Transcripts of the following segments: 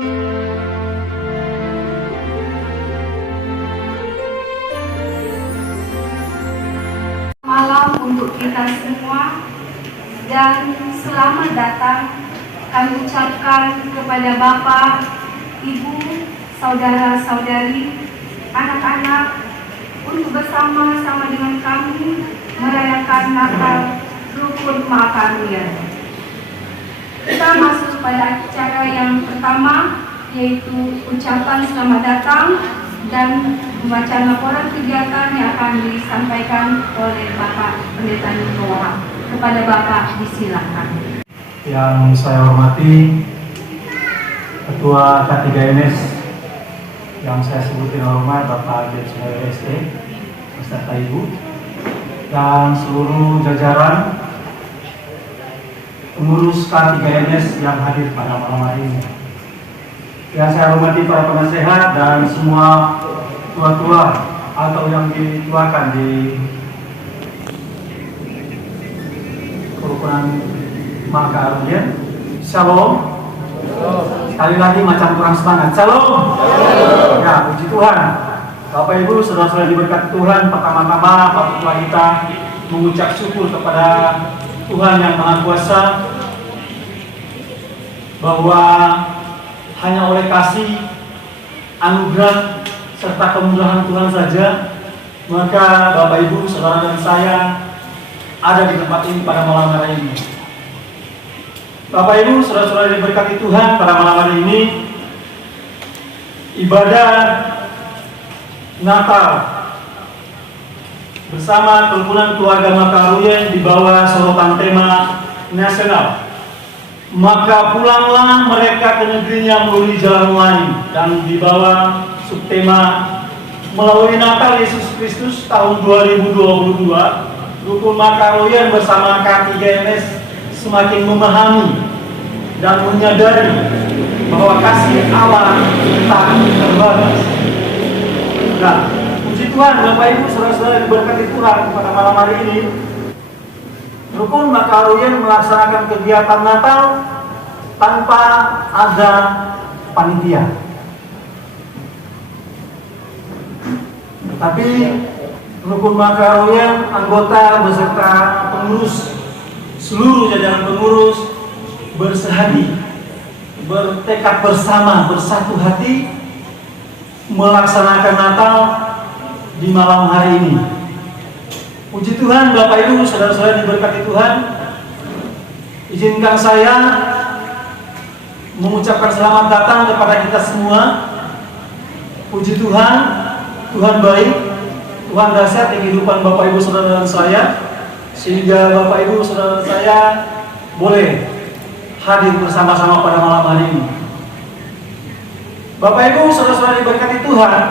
Malam untuk kita semua dan selamat datang kami ucapkan kepada Bapak, Ibu, saudara-saudari, anak-anak untuk bersama-sama dengan kami merayakan Natal Rukun Macaruian. Kita masuk pada acara yang pertama, yaitu ucapan selamat datang dan pembacaan laporan kegiatan yang akan disampaikan oleh Bapak Pendeta Niko Wahab. Kepada Bapak disilakan. Yang saya hormati Ketua K3NS yang saya sebutin hormat Bapak Jenderal ST beserta Ibu dan seluruh jajaran pengurus K3NS yang hadir pada malam hari ini. Yang saya hormati para penasehat dan semua tua-tua atau yang dituakan di kerukunan Macaruian. Shalom. Sekali lagi macam kurang semangat. Shalom. Ya, puji Tuhan. Bapak Ibu, saudara-saudara diberkati Tuhan, pertama-tama Pak Ketua kita mengucap syukur kepada Tuhan yang Maha Kuasa bahwa hanya oleh kasih, anugerah, serta kemurahan Tuhan saja, maka Bapak Ibu, saudara dan saya ada di tempat ini pada malam hari ini. Bapak Ibu, saudara-saudara yang diberkati Tuhan, pada malam hari ini ibadah Natal bersama kerukunan keluarga Macaruian di bawah sorotan tema nasional. Maka pulanglah mereka ke negerinya melalui jalan lain, dan di bawah subtema melalui Natal Yesus Kristus tahun 2022, Rukun Macaruian bersama K3NS semakin memahami dan menyadari bahwa kasih Allah tak terbatas. Nah, puji Tuhan Bapak Ibu saudara-saudara diberkati Tuhan pada malam hari ini, Rukun Macaruian melaksanakan kegiatan Natal tanpa ada panitia. Tapi Rukun Macaruian, anggota beserta pengurus, seluruh jajaran pengurus bersehadi, bertekad bersama, bersatu hati melaksanakan Natal di malam hari ini. Puji Tuhan Bapak Ibu saudara-saudara diberkati Tuhan. Izinkan saya mengucapkan selamat datang kepada kita semua. Puji Tuhan, Tuhan baik, Tuhan dahsyat di kehidupan Bapak Ibu saudara dan saya, sehingga Bapak Ibu saudara saya boleh hadir bersama-sama pada malam hari ini. Bapak Ibu saudara-saudara diberkati Tuhan,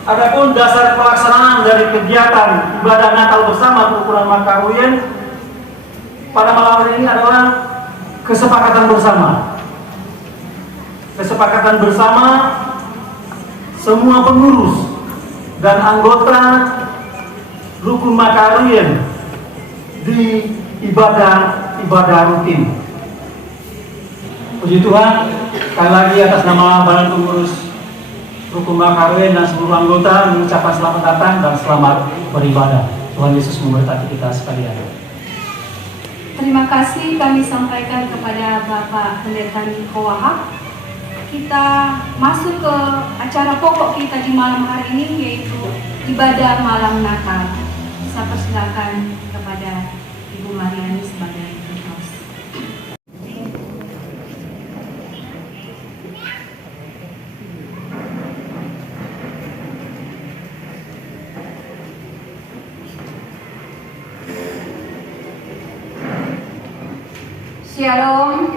adapun dasar pelaksanaan dari kegiatan ibadah Natal bersama kerukunan Macaruian pada malam hari ini adalah kesepakatan bersama. Kesepakatan bersama semua pengurus dan anggota Rukun Macaruian di ibadah rutin. Puji Tuhan, sekali lagi atas nama Badan Pengurus Rukun Macaruian dan seluruh anggota mengucapkan selamat datang dan selamat beribadah. Tuhan Yesus memberkati kita sekalian. Terima kasih kami sampaikan kepada Bapak Pendeta Niko Wahab. Kita masuk ke acara pokok kita di malam hari ini, yaitu ibadah malam Natal. Saya persilakan kepada Ibu Mariani sebagai host. Shalom.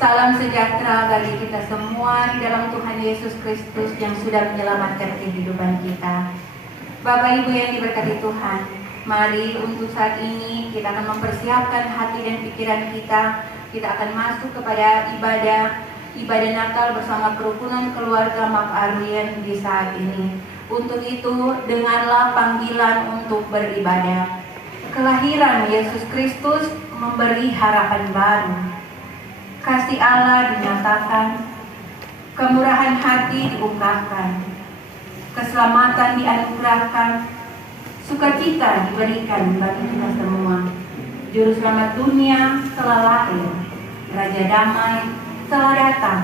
Salam sejahtera bagi kita semua di dalam Tuhan Yesus Kristus yang sudah menyelamatkan kehidupan kita. Bapak Ibu yang diberkati Tuhan, mari untuk saat ini kita akan mempersiapkan hati dan pikiran kita. Kita akan masuk kepada ibadah Natal bersama kerukunan keluarga Macaruian di saat ini. Untuk itu, dengarlah panggilan untuk beribadah. Kelahiran Yesus Kristus memberi harapan baru. Kasih Allah dinyatakan kemurahan hati diungkapkan, keselamatan dianugerahkan, sukacita diberikan bagi kita semua. Juru selamat dunia telah lahir, Raja damai telah datang.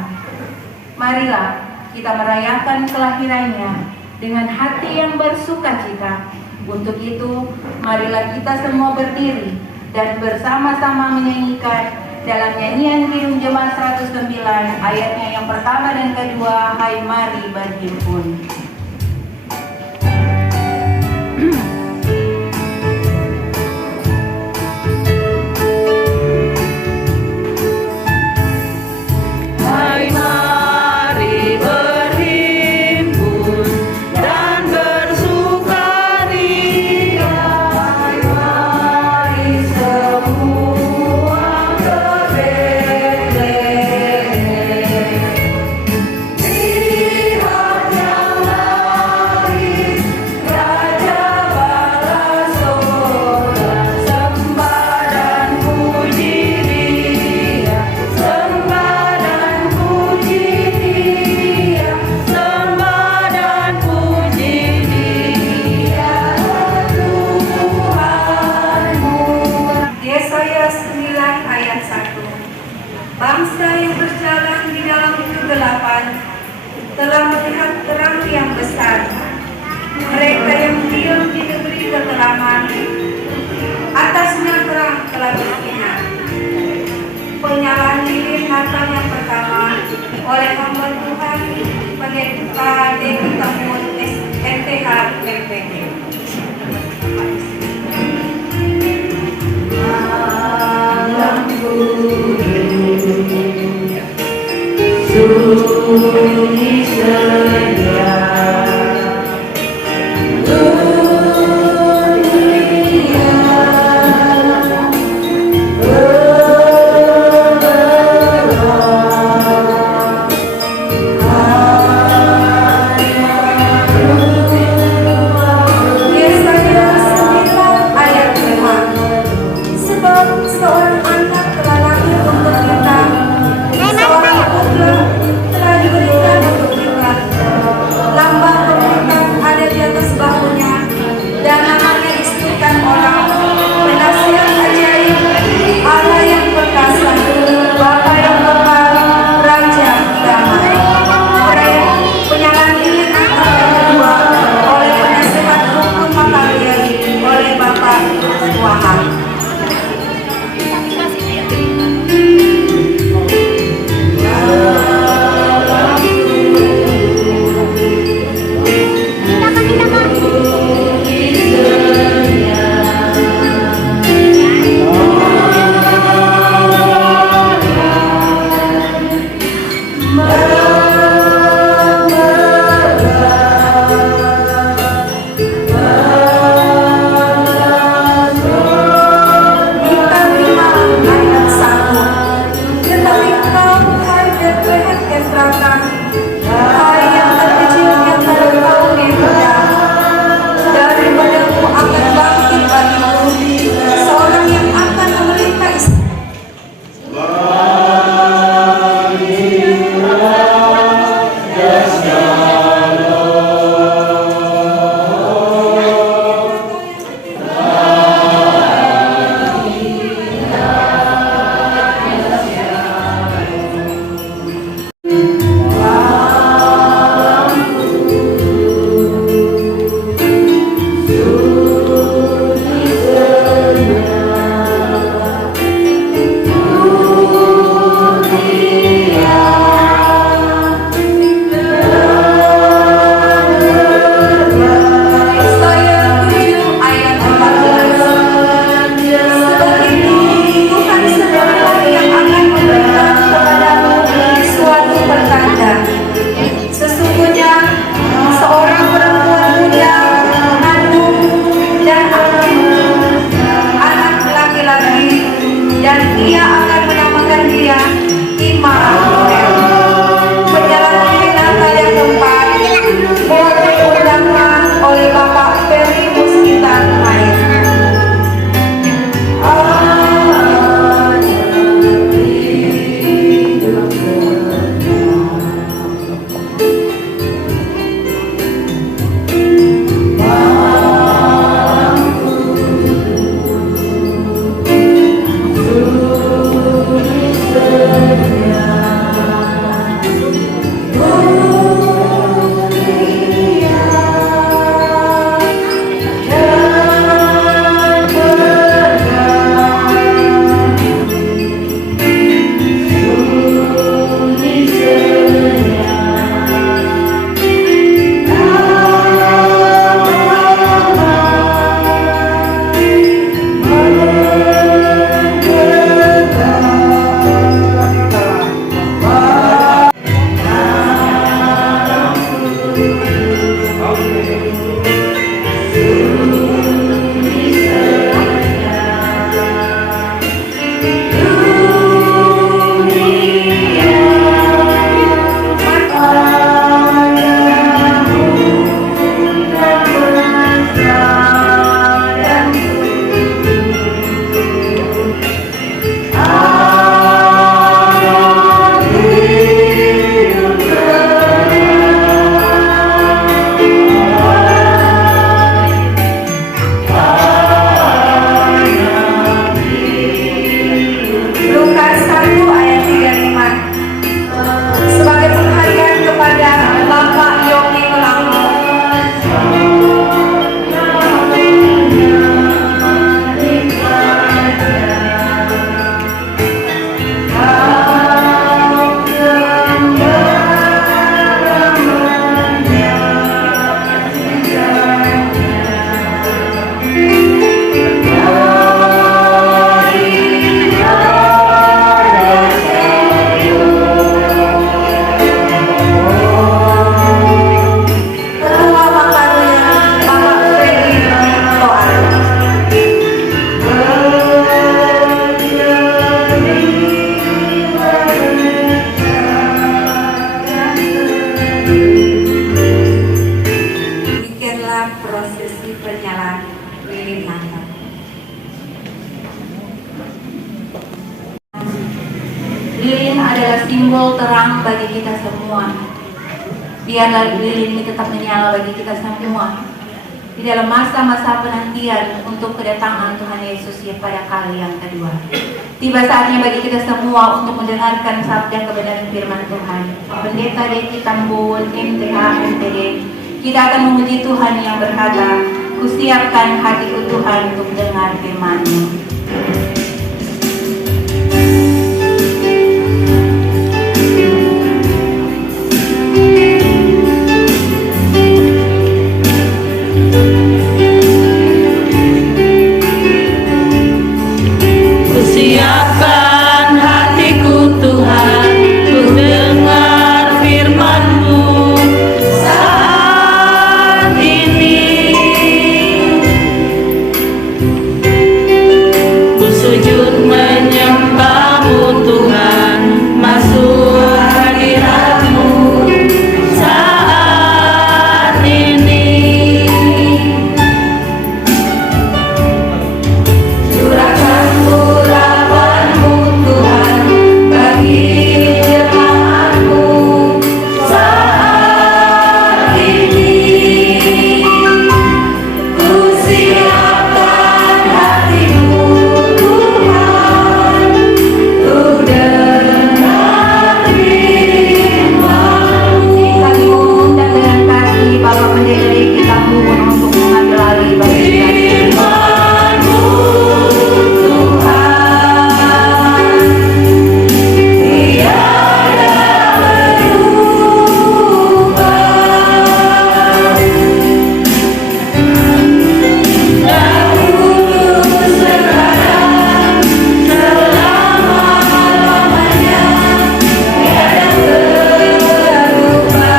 Marilah kita merayakan kelahirannya dengan hati yang bersukacita. Untuk itu, marilah kita semua berdiri dan bersama-sama menyanyikan dalam nyanyian Kidung Jemaat 109 ayatnya yang pertama dan kedua, Hai mari berhimpun. Bangsa yang berjalan di dalam kegelapan telah melihat terang yang besar. Mereka yang diam di negeri kekelaman, atasnya terang telah bersinar. Penyalaan lilin Natal yang pertama oleh hamba Tuhan Pendeta Dewi Tamur SMTH MPT. Sunyi sedia adalah simbol terang bagi kita semua. Biarlah lilin ini tetap menyala bagi kita semua di dalam masa-masa penantian untuk kedatangan Tuhan Yesus pada kali yang kedua. Tiba saatnya bagi kita semua untuk mendengarkan sabda kebenaran firman Tuhan. Pendeta Deki Tambun, MTH, MPD, kita akan memuji Tuhan yang berkata, "Kusiapkan hatiku Tuhan untuk dengar firman-Mu." Siapkan hatiku Tuhan untuk dengar firman-Mu saat ini. Ku sujud menyembah-Mu Tuhan, masuk hadirat-Mu saat ini. Curahkan urapan-Mu Tuhan bagi jemaat-Mu saat ini. Ku siapkan hatiku Tuhan untuk dengar firman-Mu. Kami mengundang dengan kasih Bapak Pendeta Deki Tambun untuk mengambil alih bagi kita. Firman-Mu Tuhan, tiada berubah. Dahulu, sekarang, selama-lamanya, tiada berubah.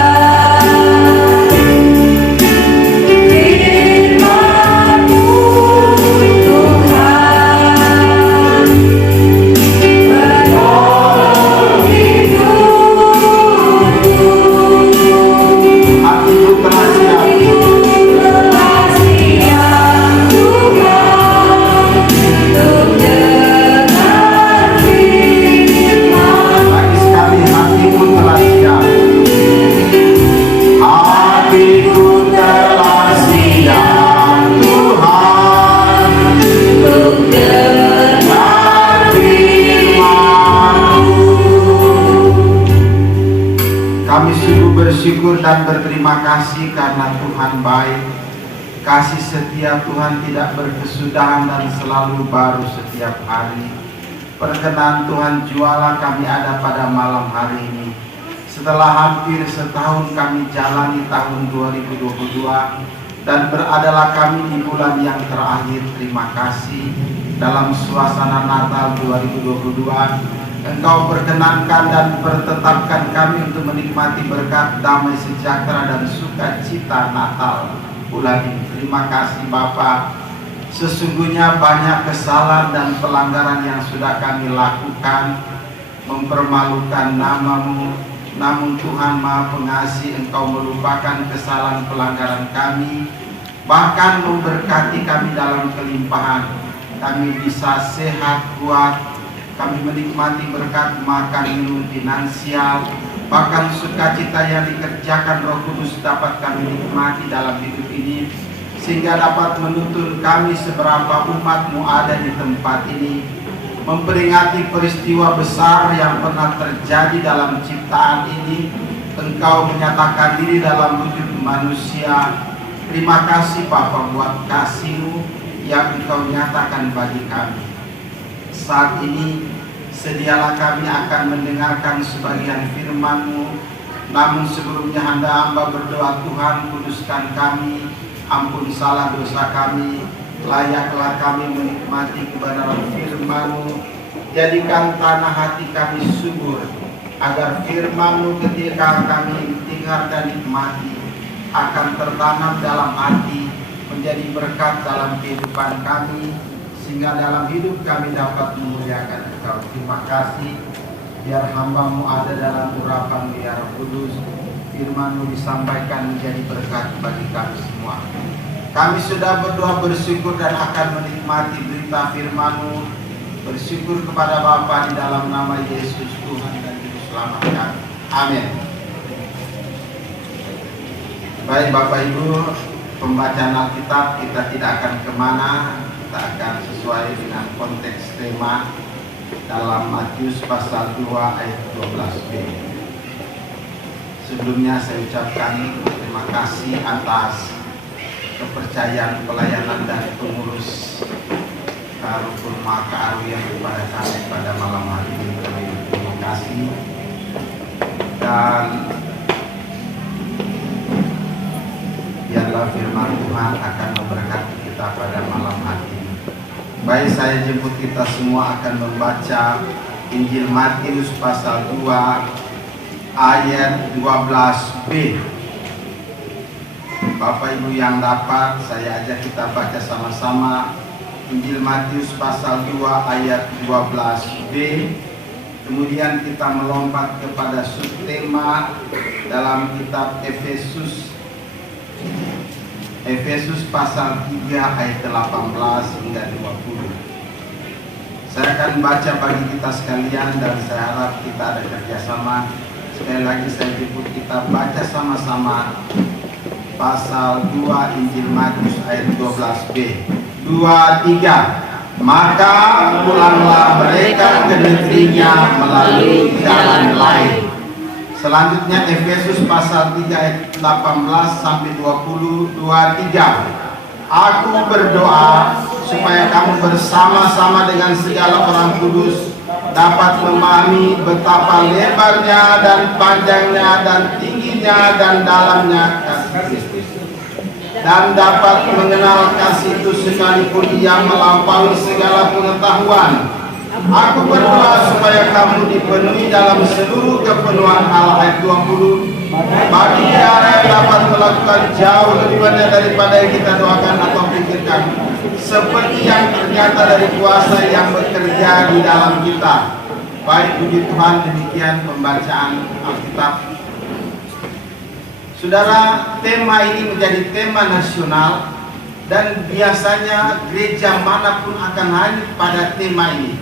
Firman-Mu Tuhan, menolong hidupku. Hatiku telah siap, Telah siap Tuhan untuk dengar firman-Mu. lagi sekali hatiku telah siap. Hatiku telah siap Tuhan Untuk dengar firman-Mu. Kami sungguh bersyukur dan berterima kasih karena Tuhan baik. Kasih setia Tuhan tidak berkesudahan dan selalu baru setiap hari. Perkenan Tuhan jualah kami ada pada malam hari ini. Setelah hampir setahun kami jalani tahun 2022 dan beradalah kami di bulan yang terakhir. Terima kasih dalam suasana Natal 2022. Engkau perkenankan dan pertetapkan kami untuk menikmati berkat damai sejahtera dan sukacita Natal bulan ini. Terima kasih Bapa. Sesungguhnya banyak kesalahan dan pelanggaran yang sudah kami lakukan, mempermalukan nama-Mu. Namun Tuhan Maha Pengasih, Engkau melupakan kesalahan pelanggaran kami, bahkan memberkati kami dalam kelimpahan. Kami bisa sehat, kuat, kami menikmati berkat makan minum finansial, bahkan sukacita yang dikerjakan Roh Kudus dapat kami nikmati dalam hidup ini, sehingga dapat menuntun kami seberapa umat-Mu ada di tempat ini, memperingati peristiwa besar yang pernah terjadi dalam ciptaan ini. Engkau menyatakan diri dalam wujud manusia. Terima kasih Bapa buat kasih-Mu yang Engkau nyatakan bagi kami. Saat ini sedialah kami akan mendengarkan sebagian firman-Mu. Namun sebelumnya hamba berdoa, Tuhan kuduskan kami, ampun salah dosa kami, layaklah kami menikmati kebenaran firman-Mu. Jadikan tanah hati kami subur, agar firman-Mu ketika kami dengar dan nikmati akan tertanam dalam hati, menjadi berkat dalam kehidupan kami, sehingga dalam hidup kami dapat memuliakan Engkau. Terima kasih, biar hamba-Mu ada dalam urapan biar kudus, firman-Mu disampaikan menjadi berkat bagi kami semua. Kami sudah berdoa bersyukur dan akan menikmati berita firman-Mu. Bersyukur kepada Bapa di dalam nama Yesus Tuhan dan Juru selamatkan. Amin. Baik Bapak Ibu, pembacaan Alkitab kita tidak akan kemana, kita akan sesuai dengan konteks tema dalam Matius pasal 2 ayat 12b. Sebelumnya saya ucapkan terima kasih atas kepercayaan pelayanan dari pengurus Rukun Maka yang kepada kami pada malam hari ini. Terima kasih, dan biarlah firman Tuhan akan memberkati kita pada malam hari ini. Baik, saya jemput kita semua akan membaca Injil Matius pasal 2 ayat 12b. Bapak Ibu yang dapat, saya ajak kita baca sama-sama Injil Matius pasal 2 ayat 12b. Kemudian kita melompat kepada subtema dalam kitab Efesus pasal 3 ayat 18 hingga 20. Saya akan baca bagi kita sekalian dan saya harap kita ada kerjasama. Sekali lagi saya jemput kita baca sama-sama pasal 2 Injil Matius ayat 12b. 2, 3. Maka pulanglah mereka ke negerinya melalui jalan lain. Selanjutnya Efesus pasal 3 ayat 18 sampai 20. 2, 3. Aku berdoa supaya kamu bersama-sama dengan segala orang kudus dapat memahami betapa lebarnya dan panjangnya dan tingginya dan dalamnya kasih Kristus, dan dapat mengenal kasih itu sekalipun ia melampaui segala pengetahuan. Aku berdoa supaya kamu dipenuhi dalam seluruh kepenuhan hal. Ayat 20. Bagi dia yang dapat melakukan jauh lebih banyak daripada yang kita doakan atau pikirkan, seperti yang ternyata dari kuasa yang bekerja di dalam kita. Baik, puji Tuhan, demikian pembacaan Alkitab. Saudara, tema ini menjadi tema nasional dan biasanya gereja manapun akan hadir pada tema ini.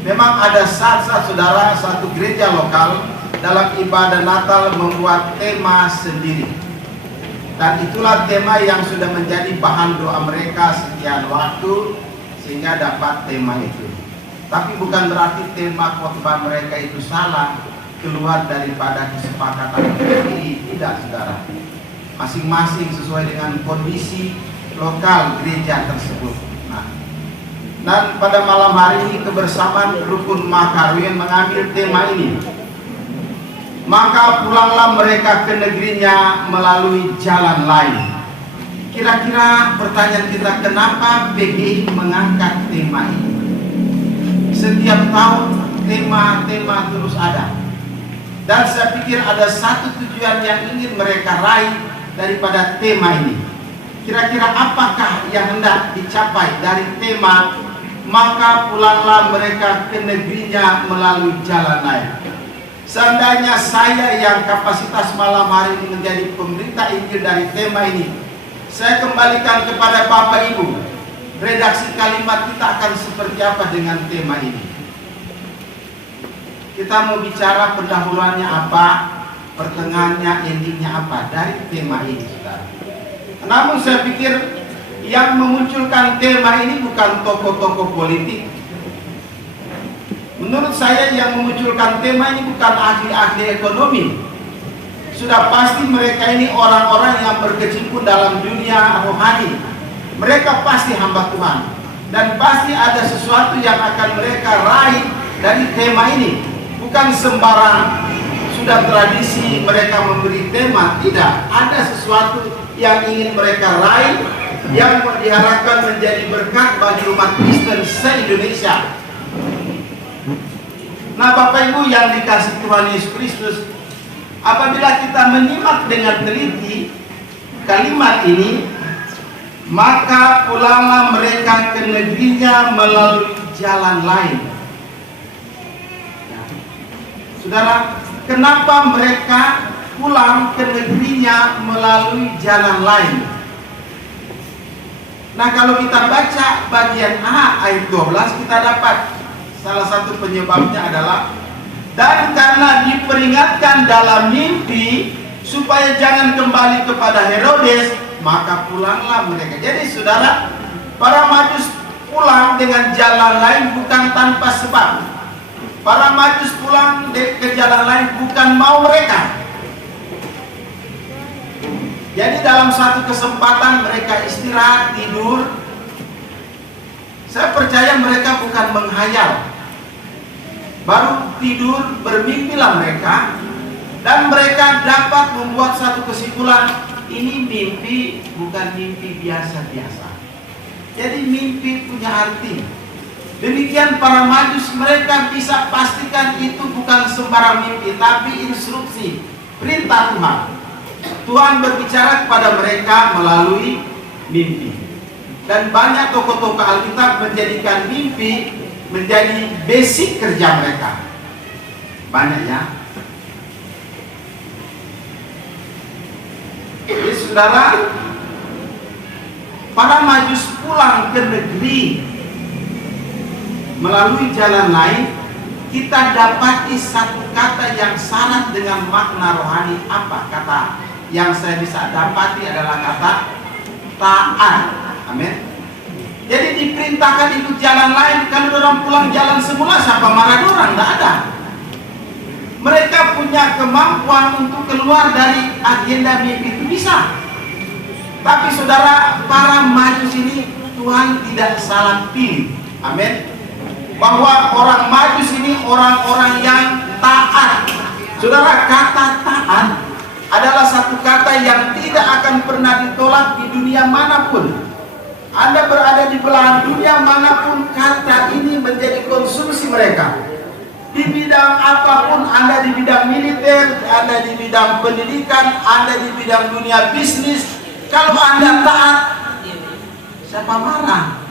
Memang ada saat-saat saudara satu gereja lokal dalam ibadah Natal membuat tema sendiri, dan itulah tema yang sudah menjadi bahan doa mereka sekian waktu sehingga dapat tema itu. Tapi bukan berarti tema khotbah mereka itu salah, keluar daripada kesepakatan ini. Tidak, saudara. Masing-masing sesuai dengan kondisi lokal gereja tersebut. Dan pada malam hari ini kebersamaan Rukun Makaruyen mengambil tema ini. Maka pulanglah mereka ke negerinya melalui jalan lain. Kira-kira pertanyaan kita, kenapa PGI mengangkat tema ini? Setiap tahun tema-tema terus ada. Dan saya pikir ada satu tujuan yang ingin mereka raih daripada tema ini. Kira-kira apakah yang hendak dicapai dari tema maka pulanglah mereka ke negerinya melalui jalan lain? Seandainya saya yang kapasitas malam hari ini menjadi pemberita Injil dari tema ini, saya kembalikan kepada Bapak Ibu, redaksi kalimat kita akan seperti apa dengan tema ini. Kita mau bicara pendahuluannya apa, pertengahannya, endingnya apa dari tema ini, saudara. Namun saya pikir yang memunculkan tema ini bukan tokoh-tokoh politik. Menurut saya yang memunculkan tema ini bukan ahli-ahli ekonomi. Sudah pasti mereka ini orang-orang yang berkecimpung dalam dunia rohani. Mereka pasti hamba Tuhan, dan pasti ada sesuatu yang akan mereka raih dari tema ini. Bukan sembarang sudah tradisi mereka memberi tema. Tidak, ada sesuatu yang ingin mereka raih, yang diharapkan menjadi berkat bagi umat Kristen se-Indonesia. Nah, Bapak Ibu yang dikasih Tuhan Yesus Kristus, apabila kita menyimak dengan teliti kalimat ini, maka pulanglah mereka ke negerinya melalui jalan lain. Saudara, kenapa mereka pulang ke negerinya melalui jalan lain? Nah, kalau kita baca bagian A ayat 12, kita dapat salah satu penyebabnya adalah, dan karena diperingatkan dalam mimpi supaya jangan kembali kepada Herodes, maka pulanglah mereka. Jadi saudara, para Majus pulang dengan jalan lain bukan tanpa sebab. Para Majus pulang ke jalan lain bukan mau mereka. Jadi dalam satu kesempatan mereka istirahat, tidur. Saya percaya mereka bukan menghayal. Baru tidur, bermimpilah mereka. Dan mereka dapat membuat satu kesimpulan, ini mimpi bukan mimpi biasa-biasa. Jadi mimpi punya arti. Demikian para Majus, mereka bisa pastikan itu bukan sembarang mimpi, tapi instruksi, perintah Tuhan. Tuhan berbicara kepada mereka melalui mimpi. Dan banyak tokoh-tokoh Alkitab menjadikan mimpi menjadi basic kerja mereka. Banyak ya. Jadi saudara, para Majus pulang ke negeri melalui jalan lain. Kita dapati satu kata yang syarat dengan makna rohani. Apa kata yang saya bisa dapati adalah kata taat. Amin. Jadi diperintahkan ikut jalan lain. Kalau orang pulang jalan semula, siapa marah orang? Tidak ada. Mereka punya kemampuan untuk keluar dari agenda mimpi itu bisa. Tapi saudara, para Majus ini Tuhan tidak salah pilih. Amin. Bahwa orang Majus ini orang-orang yang taat. Saudara, kata taat adalah satu kata yang tidak akan pernah ditolak di dunia manapun. Anda berada di belahan dunia manapun, kata ini menjadi konsumsi mereka. Di bidang apapun, Anda di bidang militer, Anda di bidang pendidikan, Anda di bidang dunia bisnis, kalau Anda taat, siapa marah?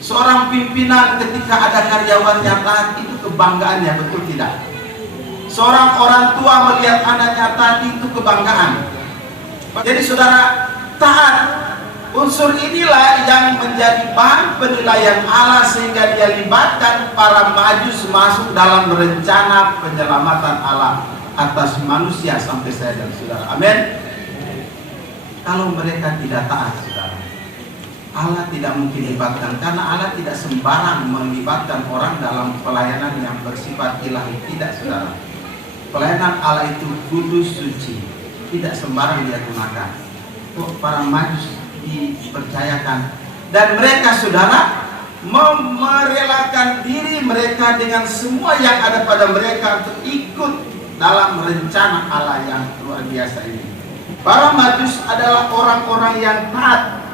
Seorang pimpinan ketika ada karyawannya taat, itu kebanggaannya, betul tidak? Seorang orang tua melihat anaknya taat, itu kebanggaan. Jadi saudara, taat, unsur inilah yang menjadi bahan penilaian Allah sehingga dia libatkan para Majus masuk dalam rencana penyelamatan Allah atas manusia sampai saya dan saudara. Amin. Kalau mereka tidak taat, saudara, Allah tidak mungkin libatkan, karena Allah tidak sembarang melibatkan orang dalam pelayanan yang bersifat ilahi. Tidak, saudara. Pelayanan Allah itu kudus, suci, tidak sembarang dia gunakan. Kok para Majus dipercayakan, dan mereka saudara merelakan diri mereka dengan semua yang ada pada mereka untuk ikut dalam rencana Allah yang luar biasa ini. Para Majus adalah orang-orang yang taat.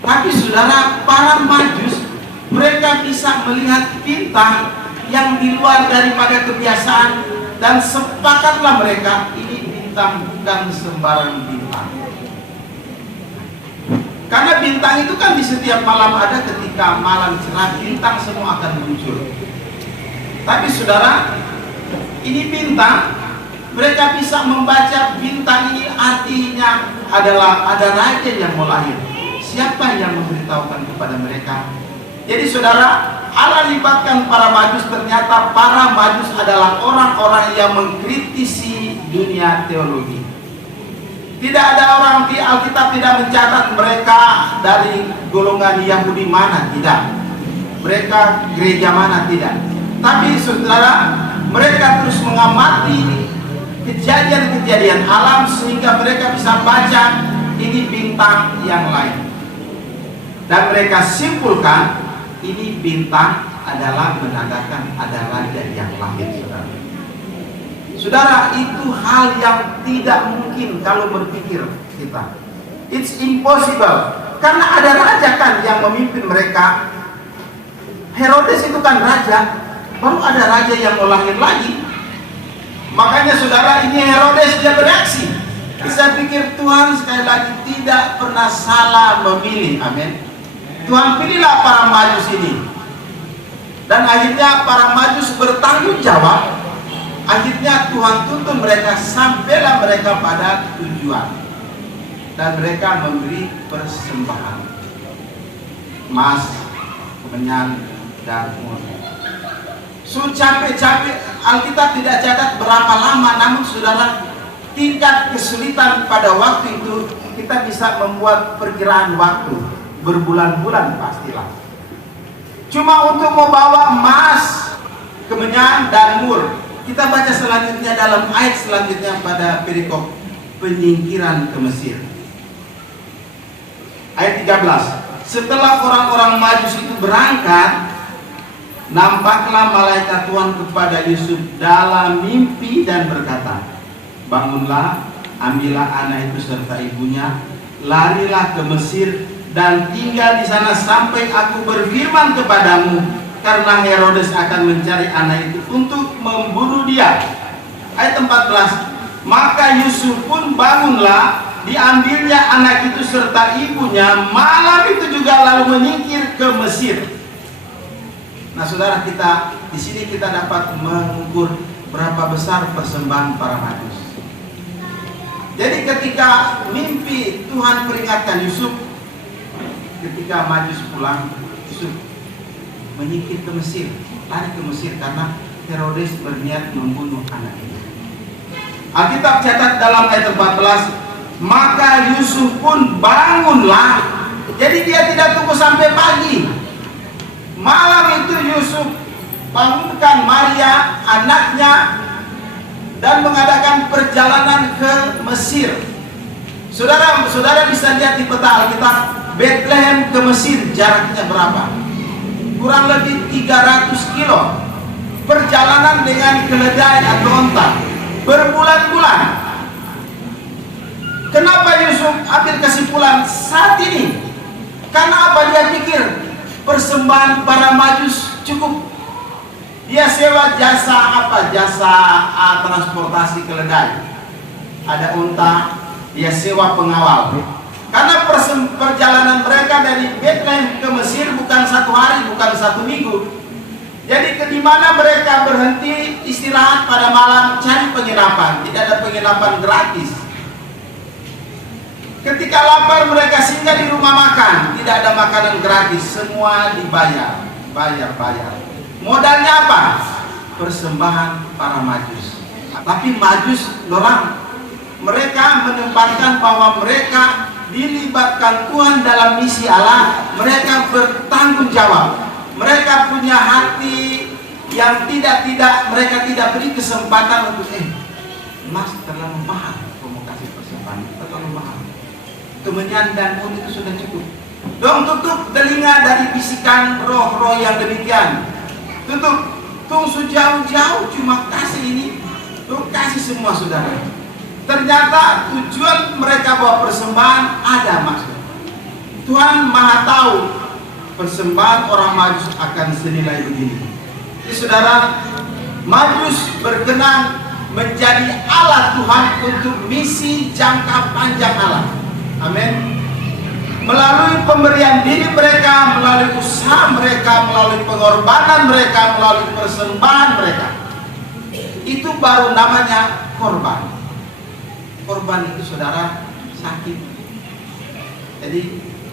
Tapi saudara, para Majus mereka bisa melihat bintang yang di luar daripada kebiasaan, dan sepakatlah mereka, ini bintang bukan sembarang bintang. Karena bintang itu kan di setiap malam ada, ketika malam cerah bintang semua akan muncul. Tapi saudara, ini bintang, mereka bisa membaca bintang ini artinya adalah ada raja yang mau lahir. Siapa yang memberitahukan kepada mereka? Jadi saudara, Allah libatkan para Majus. Ternyata para Majus adalah orang-orang yang mengkritisi dunia teologi. Tidak ada orang di Alkitab tidak mencatat mereka dari golongan Yahudi mana, tidak. Mereka gereja mana, tidak. Tapi saudara, mereka terus mengamati kejadian-kejadian alam sehingga mereka bisa baca ini bintang yang lain. Dan mereka simpulkan ini bintang adalah menandakan ada raja yang lahir, saudara. Saudara, itu hal yang tidak mungkin kalau berpikir kita. It's impossible. Karena ada raja kan yang memimpin mereka. Herodes itu kan raja. Baru ada raja yang mau lahir lagi. Makanya saudara, ini Herodes dia bereaksi. Saya pikir Tuhan sekali lagi tidak pernah salah memilih. Amin. Tuhan pilihlah para Majus ini. Dan akhirnya para Majus bertanggung jawab. Akhirnya Tuhan tuntun mereka sampailah mereka pada tujuan. Dan mereka memberi persembahan emas, kemenyan, dan murni. Capek-capek, Alkitab tidak catat berapa lama sama, namun saudara, tingkat kesulitan pada waktu itu kita bisa membuat perkiraan waktu berbulan-bulan pastilah. Cuma untuk membawa emas, kemenyan dan mur. Kita baca selanjutnya dalam ayat selanjutnya pada perikop penyingkiran ke Mesir. Ayat 13. Setelah orang-orang Majus itu berangkat, nampaklah malaikat Tuhan kepada Yusuf dalam mimpi dan berkata, bangunlah, ambillah anak itu serta ibunya, larilah ke Mesir dan tinggal di sana sampai aku berfirman kepadamu, karena Herodes akan mencari anak itu untuk membunuh dia. Ayat 14. Maka Yusuf pun bangunlah, diambilnya anak itu serta ibunya, malam itu juga lalu menyingkir ke Mesir. Nah, saudara, kita di sini kita dapat mengukur berapa besar persembahan para Majus. Jadi ketika mimpi Tuhan peringatkan Yusuf, ketika Majus pulang, Yusuf menyingkir ke Mesir, lari ke Mesir karena Herodes berniat membunuh anak itu. Alkitab catat dalam ayat 14, maka Yusuf pun bangunlah. Jadi dia tidak tunggu sampai pagi. Malam itu Yusuf bangunkan Maria, anaknya, dan mengadakan perjalanan ke Mesir. Saudara bisa lihat di peta Alkitab, Bethlehem ke Mesir jaraknya berapa? Kurang lebih 300 kilo. Perjalanan dengan keledai atau onta berbulan-bulan. Kenapa Yusuf ambil kesimpulan saat ini? Karena apa? Dia pikir persembahan para Majus cukup. Dia sewa jasa transportasi keledai. Ada unta, dia sewa pengawal. Karena perjalanan mereka dari Bethlehem ke Mesir bukan 1 hari, bukan 1 minggu. Jadi di mana mereka berhenti istirahat pada malam, cari penginapan. Tidak ada penginapan gratis. Ketika lapar mereka singgah di rumah makan. Tidak ada makanan gratis, semua dibayar. Bayar. Modalnya apa? Persembahan para Majus. Tapi Majus mereka menempatkan bahwa mereka dilibatkan Tuhan dalam misi Allah. Mereka bertanggung jawab. Mereka punya hati yang mereka tidak beri kesempatan untuk mas terlalu mahal, mau kasih persembahan terlalu mahal. Kemenyan dan pun itu sudah cukup. Dong, tutup telinga dari bisikan roh-roh yang demikian. Tutup, tunggu jauh-jauh, cuma kasih ini, tuh kasih semua saudara. Ternyata tujuan mereka bawa persembahan ada maksud. Tuhan Maha tahu persembahan orang Majus akan senilai begini. Jadi saudara, Majus berkenan menjadi alat Tuhan untuk misi jangka panjang Allah. Amin. Melalui pemberian diri mereka, melalui usaha mereka, melalui pengorbanan mereka, melalui persembahan mereka. Itu baru namanya korban. Korban itu saudara sakit. Jadi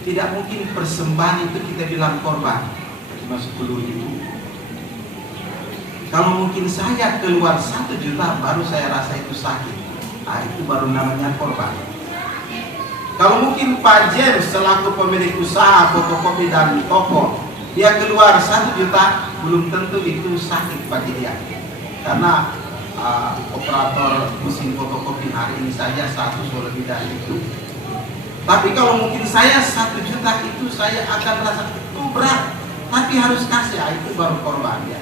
tidak mungkin persembahan itu kita bilang korban cuma 10.000. Kalau mungkin saya keluar 1 juta baru saya rasa itu sakit. Nah, itu baru namanya korban. Kalau mungkin Pak James selaku pemilik usaha fotokopi dan toko, dia keluar 1 juta, belum tentu itu sakit bagi dia. Karena operator mesin fotokopi hari ini saja 100 lebih dari itu. Tapi kalau mungkin saya 1 juta itu saya akan merasa itu berat, tapi harus kasih, itu baru korban ya.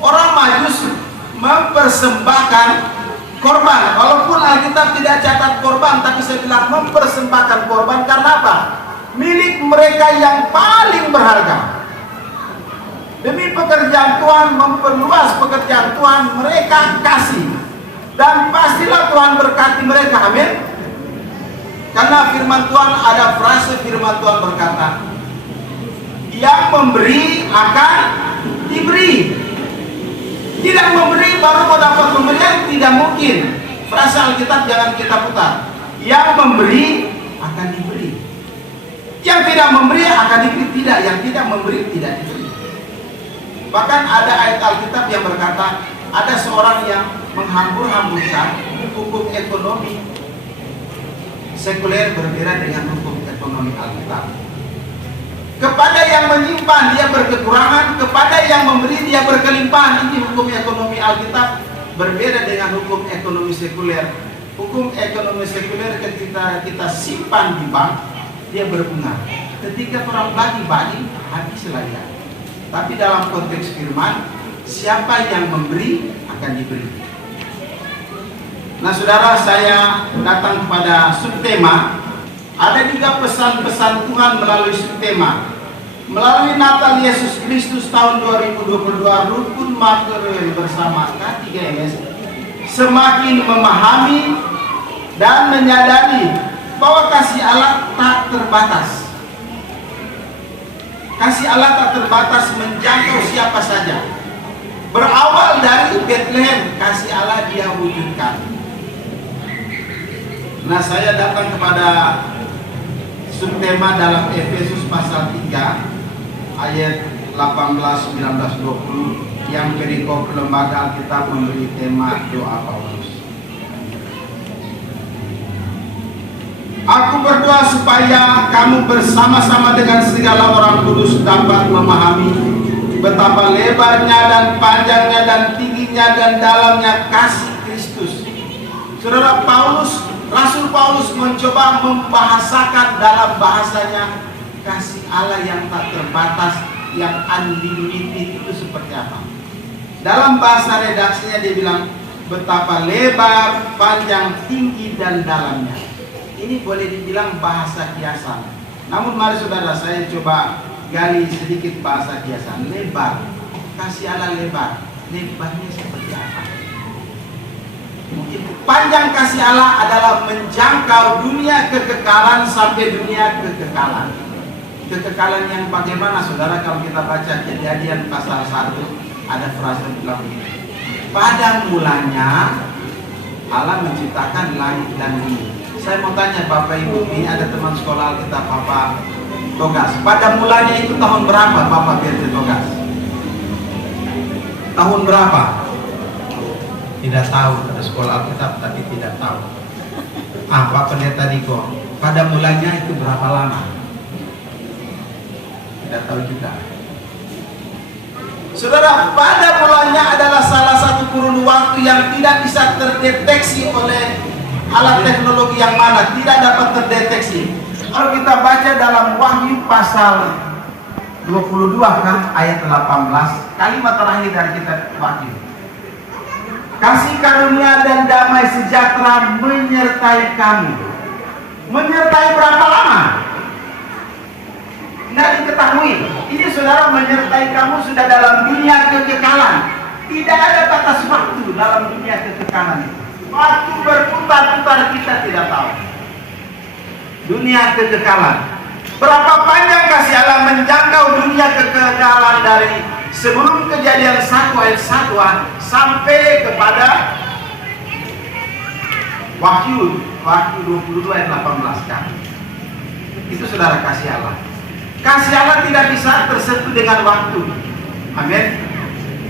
Orang Majus mempersembahkan korban, walaupun Alkitab tidak catat korban, tapi saya bilang mempersembahkan korban karena apa? Milik mereka yang paling berharga. Demi pekerjaan Tuhan, memperluas pekerjaan Tuhan, mereka kasih. Dan pastilah Tuhan berkati mereka, amin. Karena firman Tuhan, ada frase firman Tuhan berkata, yang memberi akan diberi. Tidak memberi baru mau dapat pemberian, tidak mungkin. Frase Alkitab jangan kita putar. Yang memberi akan diberi. Yang tidak memberi akan diberi, tidak. Yang tidak memberi tidak diberi. Bahkan ada ayat Alkitab yang berkata, ada seorang yang menghambur-hamburkan hukum ekonomi sekuler berbeda dengan hukum ekonomi Alkitab. Kepada yang menyimpan dia berkekurangan, kepada yang memberi dia berkelimpahan. Ini hukum ekonomi Alkitab berbeda dengan hukum ekonomi sekuler. Hukum ekonomi sekuler ketika kita simpan di bank, dia berbunga. Ketika orang bagi-bagi, habislah dia. Tapi dalam konteks firman, siapa yang memberi akan diberi. Nah saudara, saya datang kepada subtema. Ada juga pesan-pesan Tuhan melalui subtema. Melalui Natal Yesus Kristus tahun 2022, rukun material bersama K3MS semakin memahami dan menyadari bahwa kasih Allah tak terbatas. Kasih Allah tak terbatas menjangkau siapa saja. Berawal dari Bethlehem, kasih Allah dia wujudkan. Nah saya datang kepada subtema dalam Efesus pasal 3 ayat 18, 19, 20 yang perikop lembaga Alkitab memberi tema doa Paulus. Aku berdoa supaya kamu bersama-sama dengan segala orang kudus dapat memahami betapa lebarnya dan panjangnya dan tingginya dan dalamnya kasih Kristus. Saudara, Rasul Paulus mencoba membahasakan dalam bahasanya kasih Allah yang tak terbatas, yang unlimited itu seperti apa. Dalam bahasa redaksinya dia bilang betapa lebar, panjang, tinggi dan dalamnya. Ini boleh dibilang bahasa kiasan. Namun mari saudara, saya coba gali sedikit bahasa kiasan. Lebar, kasih Allah lebar. Lebarnya seperti apa? Mungkin panjang kasih Allah adalah menjangkau dunia kekekalan sampai dunia kekekalan. Kekekalan yang bagaimana saudara? Kalau kita baca Kejadian pasal 1 ada frase bilang begini. Pada mulanya Allah menciptakan langit dan bumi. Saya mau tanya Bapak Ibu, ini ada teman sekolah Alkitab Bapak Togas. Pada mulanya itu tahun berapa Bapak Birte Togas? Tahun berapa? Tidak tahu, ada sekolah Alkitab tapi tidak tahu. Pak Pendeta Diko, pada mulanya itu berapa lama? Tidak tahu juga. Saudara, pada mulanya adalah salah satu kurun waktu yang tidak bisa terdeteksi oleh alat teknologi yang mana, tidak dapat terdeteksi. Kalau kita baca dalam Wahyu pasal 22 kan ayat 18, kalimat terakhir dari kitab Wahyu. Kasih karunia dan damai sejahtera menyertai kamu. Menyertai berapa lama? Tidak diketahui. Ini saudara, menyertai kamu sudah dalam dunia kekekalan. Tidak ada batas waktu dalam dunia kekekalan. Waktu berputar-putar kita tidak tahu. Dunia kekekalan. Berapa panjang kasih Allah menjangkau dunia kekekalan dari sebelum Kejadian 1 ayat 1 sampai kepada Wahyu 22 ayat 18 kan. Itu saudara kasih Allah. Kasih Allah tidak bisa tersentuh dengan waktu. Amin.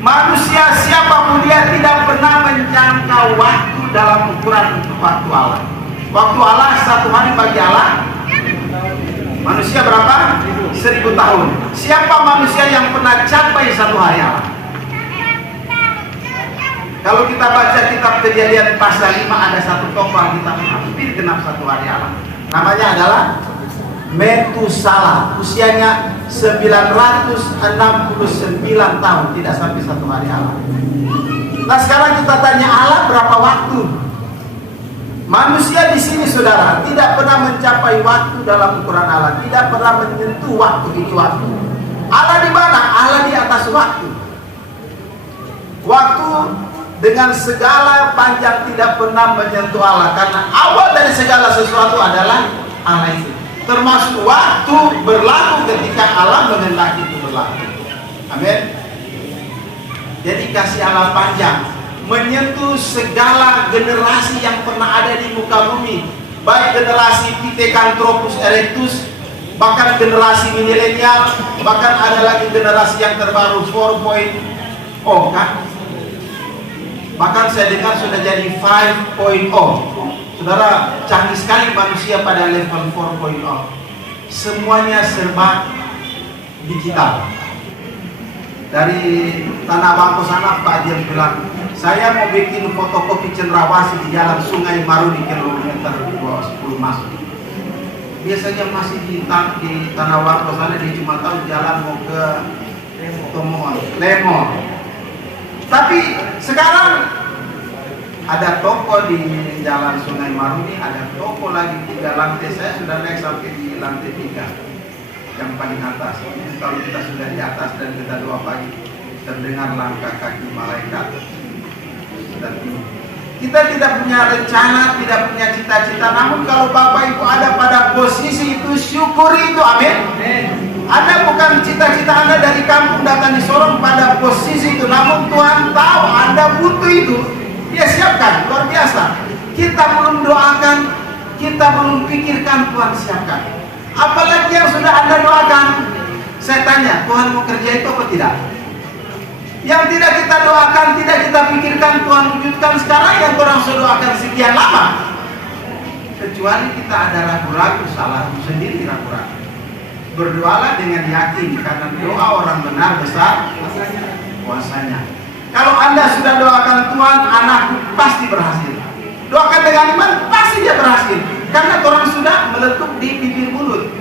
Manusia siapapun dia tidak pernah menjangkau waktu dalam ukuran waktu Allah. Waktu Allah satu hari bagi Allah. Manusia berapa? 1000 tahun. Siapa manusia yang pernah capai satu hari Allah? Kalau kita baca kitab Kejadian pasal 5 ada satu tokoh kita hampir genap satu hari Allah. Namanya adalah Metusalah. Usianya 969 tahun, tidak sampai satu hari Allah. Nah sekarang kita tanya Allah berapa waktu? Manusia di sini saudara tidak pernah mencapai waktu dalam ukuran Allah, tidak pernah menyentuh waktu ini waktu. Allah di mana? Allah di atas waktu. Waktu dengan segala panjang tidak pernah menyentuh Allah, karena awal dari segala sesuatu adalah Allah itu. Termasuk waktu berlaku ketika Allah menghendaki itu berlaku. Amin. Jadi kasih Allah panjang, menyentuh segala generasi yang pernah ada di muka bumi, baik generasi Pithecanthropus erectus, bahkan generasi milenial, bahkan ada lagi generasi yang terbaru 4.0 kan. Bahkan saya dengar sudah jadi 5.0. Saudara, canggih sekali manusia pada level 4.0. Semuanya serba digital. Dari Tanah Bangko sana Pak Ajil bilang, saya mau bikin fotokopi cendrawasih di jalan Sungai Maru di kilometer 10 masuk. Biasanya masih di Tanah Bangko sana dia cuma tahu jalan mau ke Lemon. Tapi sekarang ada toko di jalan Sungai Maru ini, ada toko lagi 3 lantai. Saya sudah naik sampai di lantai 3 yang paling atas. Kalau kita sudah di atas dan kita doa pagi, terdengar langkah kaki malaikat. Kita tidak punya rencana, tidak punya cita-cita. Namun kalau Bapak Ibu ada pada posisi itu, syukuri itu, amin. Anda bukan cita-cita Anda dari kampung datang di Sorong pada posisi itu. Namun Tuhan tahu Anda butuh itu. Dia siapkan, luar biasa. Kita belum doakan, kita belum pikirkan, Tuhan siapkan. Apalagi yang sudah Anda doakan. Saya tanya, Tuhan mau kerja itu apa tidak? Yang tidak kita doakan, tidak kita pikirkan, Tuhan wujudkan sekarang. Yang orang sudah doakan sekian lama. Kecuali kita ada ragu-ragu, salah sendiri ragu-ragu. Berdoalah dengan yakin, karena doa orang benar besar kuasanya. Kalau Anda sudah doakan Tuhan, anakku pasti berhasil. Doakan dengan iman, pasti dia berhasil. Karena orang sudah meletup di bibir mulut.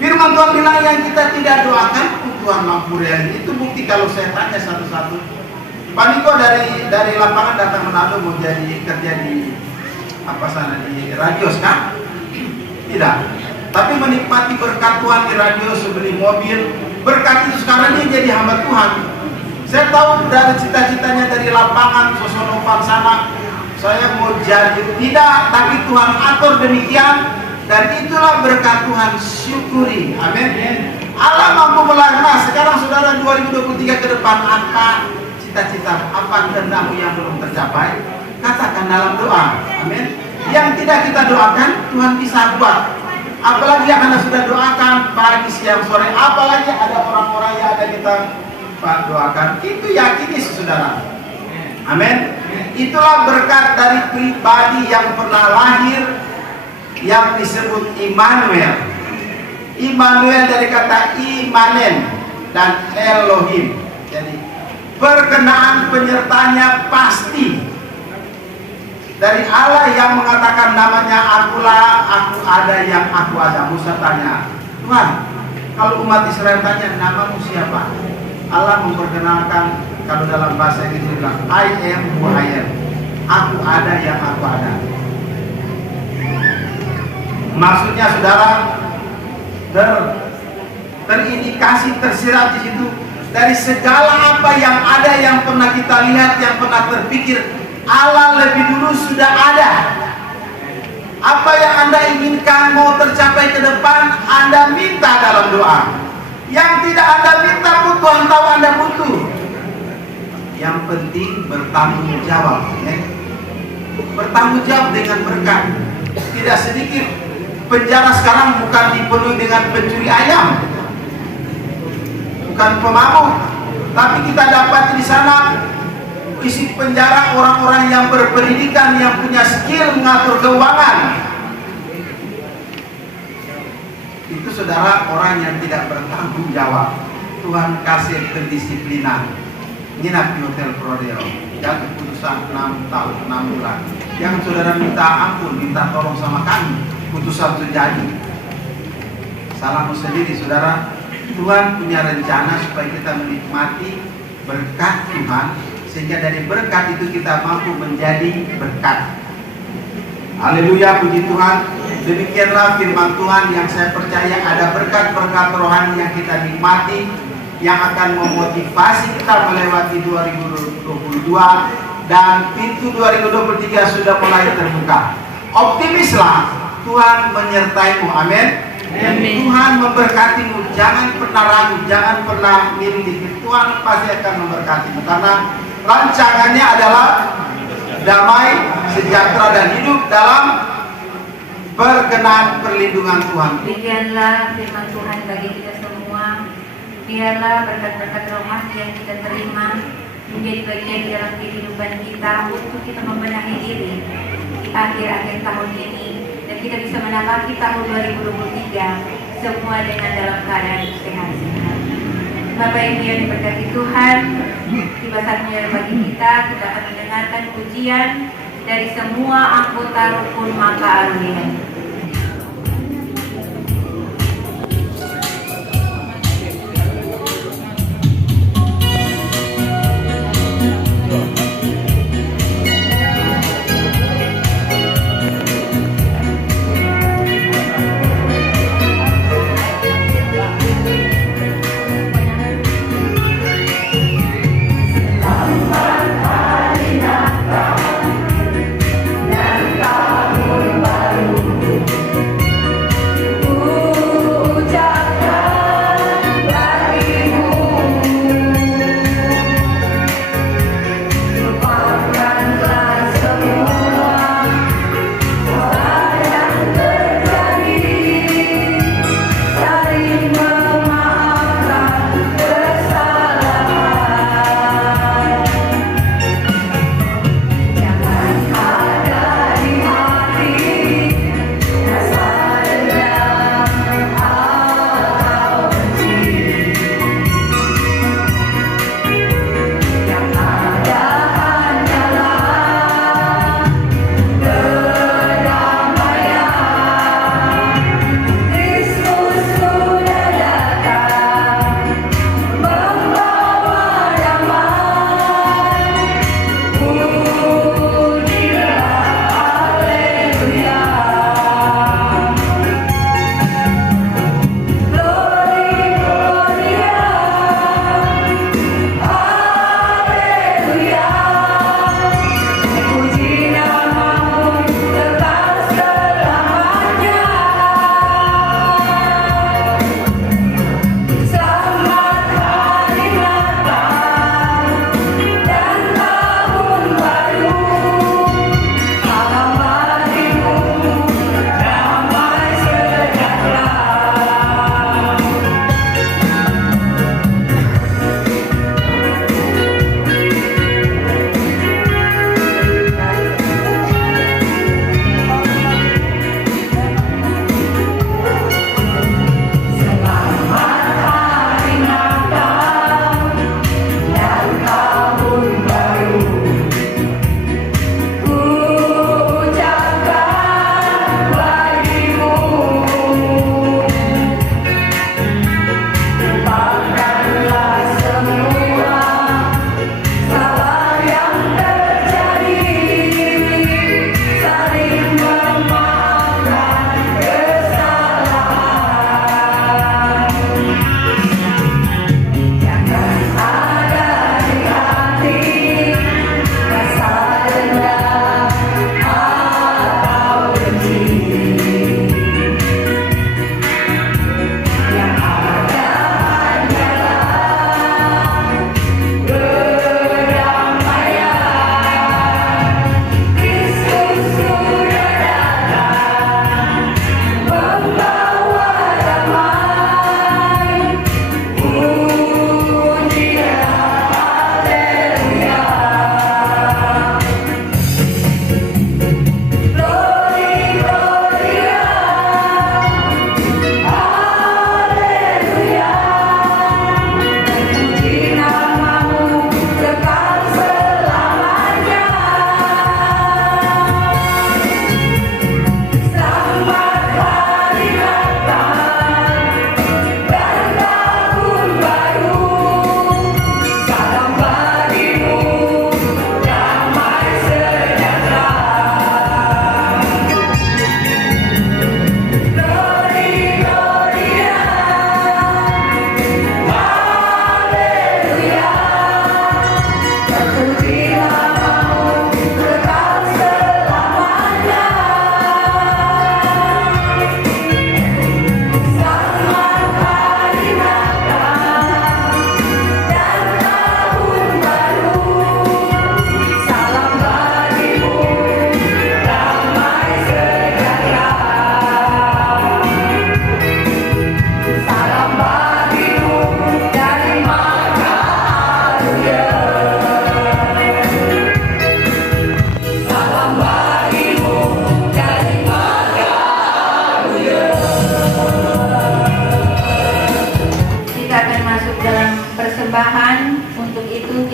Firman Tuhan bilang yang kita tidak doakan, Tuhan mampu realisasi. Itu bukti kalau saya tanya satu-satu. Pak Niko dari lapangan datang Manado mau jadi kerja di di radio kan? Tidak. Tapi menikmati berkat Tuhan di radio, sebeli mobil. Berkat itu sekarang dia jadi hamba Tuhan. Saya tahu dari cita-citanya dari lapangan Sosonopan sana, saya mau jadi tidak, tapi Tuhan atur demikian, dan itulah berkat Tuhan, syukuri, amin. Allah mampu melakukan. Sekarang saudara 2023 ke depan, apa cita-cita, apa kehendakmu yang belum tercapai, katakan dalam doa, amin. Yang tidak kita doakan, Tuhan bisa buat. Apalagi yang Anda sudah doakan pagi, siang, sore, apalagi ada orang-orang yang ada kita Pak doakan, itu yakini saudara. Amin. Itulah berkat dari pribadi yang pernah lahir, yang disebut Immanuel. Immanuel dari kata Imanen dan Elohim. Jadi perkenaan penyertanya pasti dari Allah yang mengatakan namanya akulah, aku ada yang aku ada. Musa tanya, Tuhan, kalau umat Israel tanya namamu siapa? Allah memperkenalkan, kalau dalam bahasa Inggris bilang I am who I am. Aku ada yang aku ada. Maksudnya saudara, terindikasi, tersirat di situ dari segala apa yang ada, yang pernah kita lihat, yang pernah terpikir, Allah lebih dulu sudah ada. Apa yang Anda inginkan mau tercapai ke depan, Anda minta dalam doa. Yang tidak Anda minta pun Tuhan tahu Anda butuh. Yang penting bertanggung jawab, ya. Bertanggung jawab dengan berkat. Tidak sedikit penjara sekarang bukan dipenuhi dengan pencuri ayam, bukan pemabuk, tapi kita dapat di sana isi penjara orang-orang yang berpendidikan, yang punya skill mengatur keuangan. Itu saudara orang yang tidak bertanggung jawab. Tuhan kasih kedisiplinan. Nginap di Hotel Prodeo, dan keputusan 6 tahun 6 bulan. Yang saudara minta ampun, minta tolong sama kami, putusan terjadi. Salahmu sendiri saudara. Tuhan punya rencana supaya kita menikmati berkat Tuhan, sehingga dari berkat itu kita mampu menjadi berkat. Haleluya, puji Tuhan. Demikianlah firman Tuhan yang saya percaya ada berkat-berkat rohani yang kita nikmati, yang akan memotivasi kita melewati 2022, dan pintu 2023 sudah mulai terbuka. Optimislah, Tuhan menyertaimu, amin. Tuhan memberkatimu, jangan pernah ragu, jangan pernah miring. Tuhan pasti akan memberkatimu, karena rancangannya adalah damai, sejahtera, dan hidup dalam berkenan perlindungan Tuhan. Demikianlah firman Tuhan bagi kita semua. Biarlah berkat-berkat rohani yang kita terima menjadi bagian di dalam kehidupan kita untuk kita membenahi diri di akhir-akhir tahun ini, dan kita bisa menapaki tahun 2023 semua dengan dalam keadaan sehat-sehat. Bapak Ibu yang diberkati Tuhan, tiba saatnya bagi kita akan mendengarkan pujian dari semua anggota rukun Maka Arulian. Dan tahun baru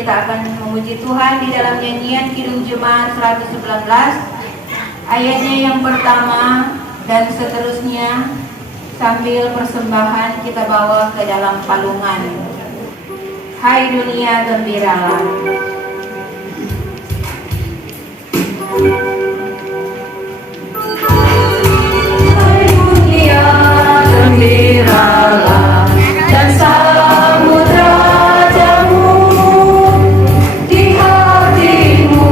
kita akan memuji Tuhan di dalam nyanyian Kidung Jemaat 119 ayatnya yang pertama dan seterusnya, sambil persembahan kita bawa ke dalam palungan. Hai dunia gembiralah. Hai dunia gembiralah dan sambut Rajamu, di hatimu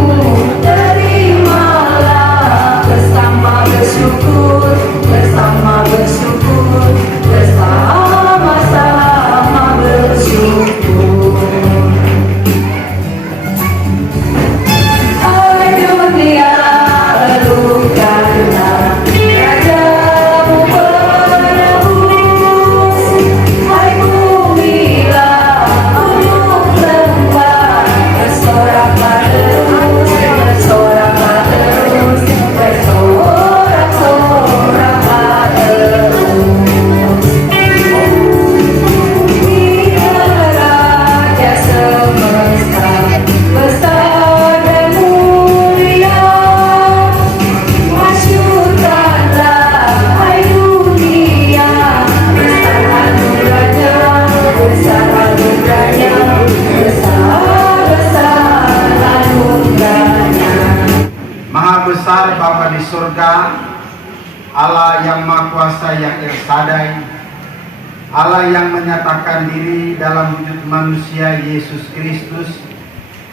terimalah bersama bersyukur, bersama bersyukur, bersama-sama bersyukur. Hai dunia elukanlah Rajamu penebus, hai bumilah gunung lembah, bersoraklah terus, bersoraklah terus, bersorak-soraklah terus. Dia Raja semesta, besar dan mulia, masyurkanlah hai dunia, besar anugerahnya, besar anugerahnya, besar-besar anugerahnya. Maha besar Bapa di surga, Allah yang Maha Kuasa yang Elsadai, Allah yang menyatakan diri dalam wujud manusia Yesus Kristus,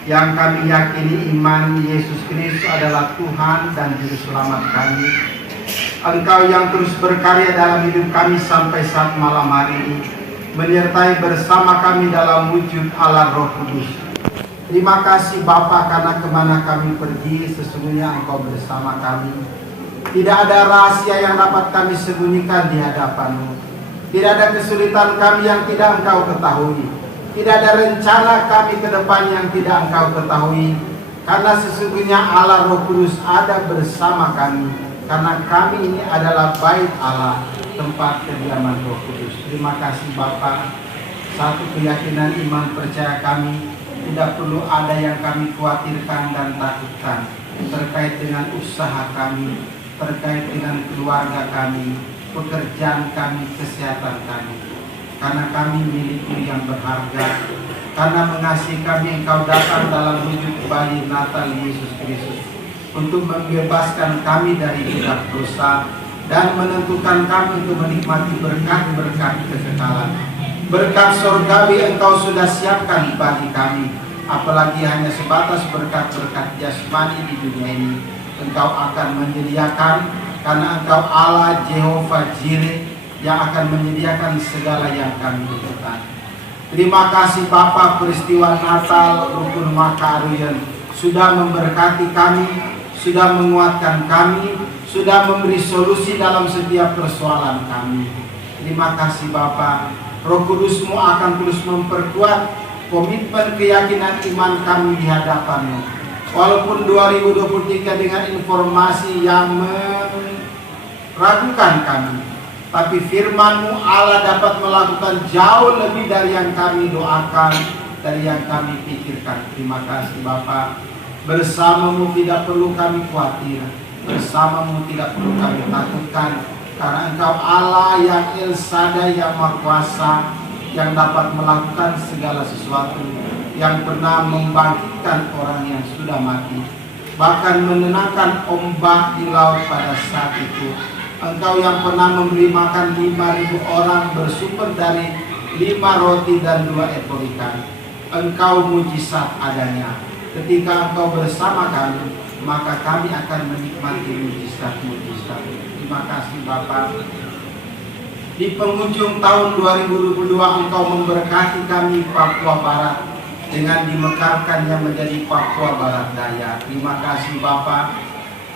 yang kami yakini iman Yesus Kristus adalah Tuhan dan Juru Selamat kami. Engkau yang terus berkarya dalam hidup kami sampai saat malam hari ini, menyertai bersama kami dalam wujud Allah Roh Kudus. Terima kasih Bapa, karena kemana kami pergi sesungguhnya Engkau bersama kami. Tidak ada rahasia yang dapat kami sembunyikan di hadapan-Mu. Tidak ada kesulitan kami yang tidak Engkau ketahui. Tidak ada rencana kami ke depan yang tidak Engkau ketahui. Karena sesungguhnya Allah Roh Kudus ada bersama kami. Karena kami ini adalah bait Allah, tempat kediaman Roh Kudus. Terima kasih Bapa. Satu keyakinan iman percaya kami, tidak perlu ada yang kami khawatirkan dan takutkan terkait dengan usaha kami, terkait dengan keluarga kami, pekerjaan kami, kesehatan kami. Karena kami milik-Mu yang berharga, karena mengasihi kami Engkau datang dalam wujud bayi Natal Yesus Kristus untuk membebaskan kami dari jerat dosa dan menentukan kami untuk menikmati berkat-berkat kekekalan. Berkat surgawi Engkau sudah siapkan bagi kami, apalagi hanya sebatas berkat-berkat jasmani di dunia ini. Engkau akan menyediakan, karena Engkau Allah Jehovah Jireh yang akan menyediakan segala yang kami butuhkan. Terima kasih Bapa, peristiwa Natal Rukun Makaruyan sudah memberkati kami, sudah menguatkan kami, sudah memberi solusi dalam setiap persoalan kami. Terima kasih Bapa. Roh Kudus-Mu akan terus memperkuat komitmen keyakinan iman kami di hadapan-Mu. Walaupun 2023 dengan informasi yang meragukan kami, tapi firman-Mu Allah dapat melakukan jauh lebih dari yang kami doakan, dari yang kami pikirkan. Terima kasih Bapa. Bersama-Mu tidak perlu kami khawatir, bersama-Mu tidak perlu kami takutkan, karena Engkau Allah yang Elsadai, yang Maha Kuasa, yang dapat melakukan segala sesuatu, yang pernah membangkitkan orang yang sudah mati, bahkan menenangkan ombak di laut pada saat itu. Engkau yang pernah memberi makan 5.000 orang bersumber dari 5 roti dan 2 ekor ikan. Engkau mujizat adanya. Ketika Engkau bersama kami, maka kami akan menikmati mujizat-mujizat. Terima kasih Bapa. Di penghujung tahun 2022 Engkau memberkati kami Papua Barat dengan dimekarkannya menjadi Papua Barat Daya. Terima kasih Bapa.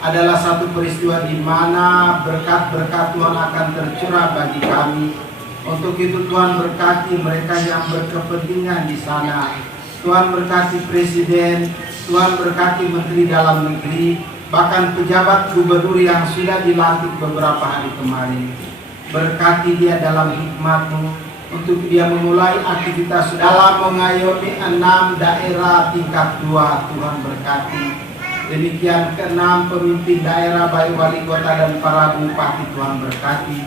Adalah satu peristiwa di mana berkat-berkat Tuhan akan tercurah bagi kami. Untuk itu Tuhan berkati mereka yang berkepentingan di sana. Tuhan berkati Presiden, Tuhan berkati Menteri Dalam Negeri, bahkan pejabat gubernur yang sudah dilantik beberapa hari kemarin. Berkati dia dalam hikmat-Mu, untuk dia memulai aktivitas dalam mengayomi 6 daerah tingkat 2. Tuhan berkati. Demikian ke-6 pemimpin daerah, baik wali kota dan para bupati, Tuhan berkati,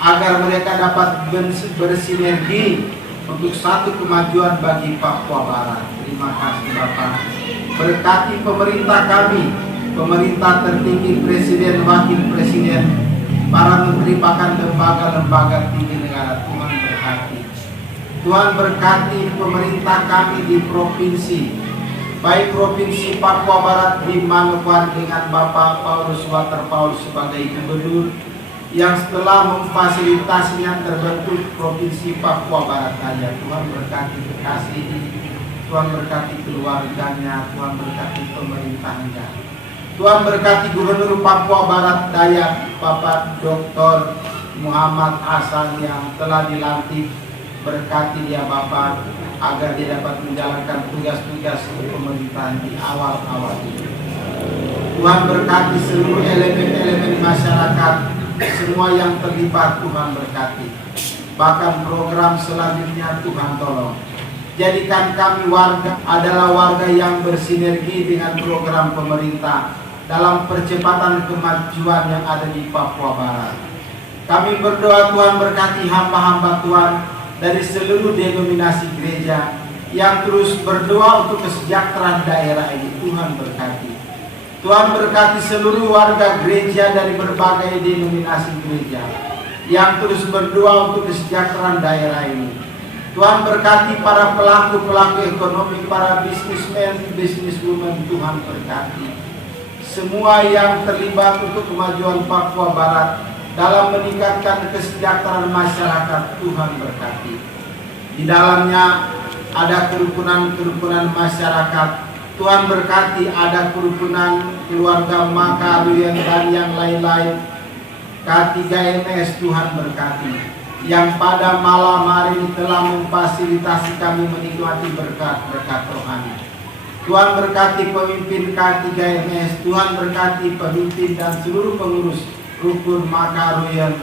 agar mereka dapat bersinergi untuk satu kemajuan bagi Papua Barat. Terima kasih Bapak. Berkati pemerintah kami, pemerintah tertinggi, presiden, wakil presiden, para menteri, bahkan lembaga-lembaga tinggi negara. Tuhan berkati. Tuhan berkati pemerintah kami di provinsi, baik provinsi Papua Barat di Manokwari dengan Bapak Paulus Waterpaul sebagai gubernur, yang setelah memfasilitasinya terbentuk Provinsi Papua Barat Daya. Tuhan berkati Bekasi, Tuhan berkati keluarganya, Tuhan berkati pemerintahnya. Tuhan berkati Gubernur Papua Barat Daya, Bapak Dr. Muhammad Hasan yang telah dilantik. Berkati dia Bapak, agar dia dapat menjalankan tugas-tugas pemerintahan di awal-awal ini. Tuhan berkati seluruh elemen-elemen masyarakat, semua yang terlibat. Tuhan berkati. Bahkan program selanjutnya Tuhan tolong. Jadikan kami warga adalah warga yang bersinergi dengan program pemerintah dalam percepatan kemajuan yang ada di Papua Barat. Kami berdoa Tuhan berkati hamba-hamba Tuhan dari seluruh denominasi gereja yang terus berdoa untuk kesejahteraan daerah ini. Tuhan berkati. Tuhan berkati seluruh warga gereja dari berbagai denominasi gereja yang terus berdoa untuk kesejahteraan daerah ini. Tuhan berkati para pelaku-pelaku ekonomi, para businessmen, businesswomen. Tuhan berkati semua yang terlibat untuk kemajuan Papua Barat dalam meningkatkan kesejahteraan masyarakat. Tuhan berkati. Di dalamnya ada kerukunan-kerukunan masyarakat. Tuhan berkati, ada kerukunan keluarga Makaruyan dan yang lain-lain. K3MS Tuhan berkati, yang pada malam hari ini telah memfasilitasi kami menikmati berkat-berkat rohani. Tuhan berkati pemimpin K3MS, Tuhan berkati pemimpin dan seluruh pengurus rukun Makaruyan.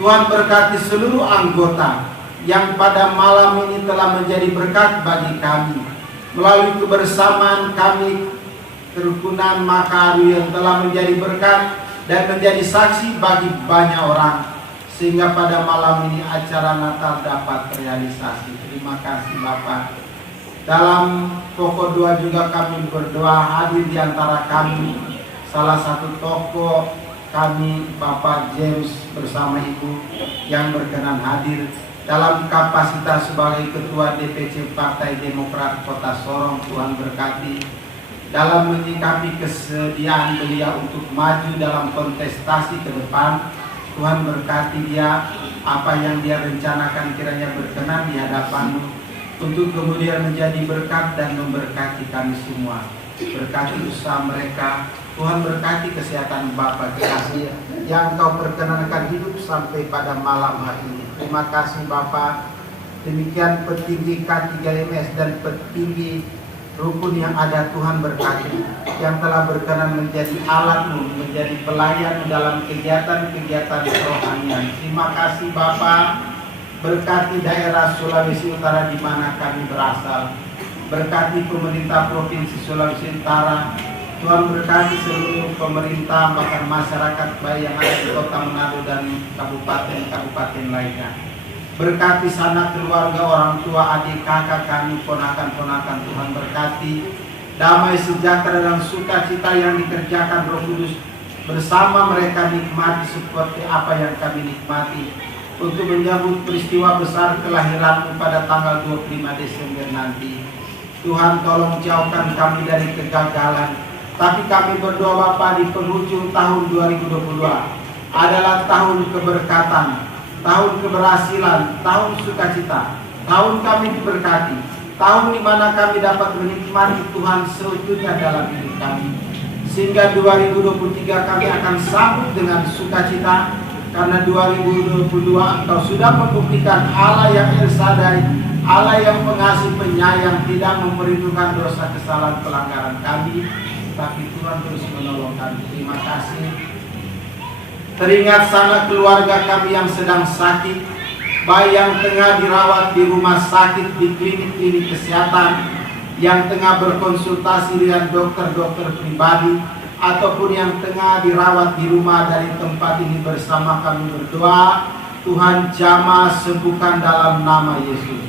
Tuhan berkati seluruh anggota yang pada malam ini telah menjadi berkat bagi kami. Melalui kebersamaan kami, kerukunan Makaruyan telah menjadi berkat dan menjadi saksi bagi banyak orang, sehingga pada malam ini acara Natal dapat terrealisasi. Terima kasih Bapak. Dalam pokok doa juga kami berdoa, hadir di antara kami salah satu tokoh kami, Bapak James bersama Ibu yang berkenan hadir dalam kapasitas sebagai Ketua DPC Partai Demokrat Kota Sorong. Tuhan berkati dalam menyikapi kesediaan beliau untuk maju dalam kontestasi ke depan. Tuhan berkati dia, apa yang dia rencanakan kiranya berkenan di hadapan-Mu, untuk kemudian menjadi berkat dan memberkati kami semua. Berkati usaha mereka. Tuhan berkati kesehatan Bapak kasih yang Kau perkenankan hidup sampai pada malam hari ini. Terima kasih Bapak. Demikian petinggi K3MS dan petinggi rukun yang ada. Tuhan berkati yang telah berkenan menjadi alat-Mu, menjadi pelayan dalam kegiatan-kegiatan kerohanian. Terima kasih Bapak. Berkati daerah Sulawesi Utara di mana kami berasal. Berkati pemerintah Provinsi Sulawesi Utara. Tuhan berkati seluruh pemerintah, bahkan masyarakat baik yang ada di Kota Manado dan kabupaten-kabupaten lainnya. Berkati sanak keluarga, orang tua, adik, kakak kami, ponakan-ponakan. Tuhan berkati damai, sejahtera dan sukacita yang dikerjakan Roh Kudus bersama mereka nikmati seperti apa yang kami nikmati untuk menyambut peristiwa besar kelahiran-Mu pada tanggal 25 Desember nanti. Tuhan tolong jauhkan kami dari kegagalan. Tapi kami berdoa Bapak, di penghujung tahun 2022 adalah tahun keberkatan, tahun keberhasilan, tahun sukacita, tahun kami diberkati, tahun di mana kami dapat menikmati Tuhan seutuhnya dalam hidup kami. Sehingga 2023 kami akan sambut dengan sukacita, karena 2022 Engkau sudah membuktikan Allah yang El-Shaddai, Allah yang pengasih penyayang, tidak memperhitungkan dosa kesalahan pelanggaran kami, tapi Tuhan terus menolong kami. Terima kasih. Teringat sanak keluarga kami yang sedang sakit, baik yang tengah dirawat di rumah sakit, di klinik-klinik kesehatan, yang tengah berkonsultasi dengan dokter-dokter pribadi, ataupun yang tengah dirawat di rumah dari tempat ini bersama kami berdoa. Tuhan jamah sembuhkan dalam nama Yesus.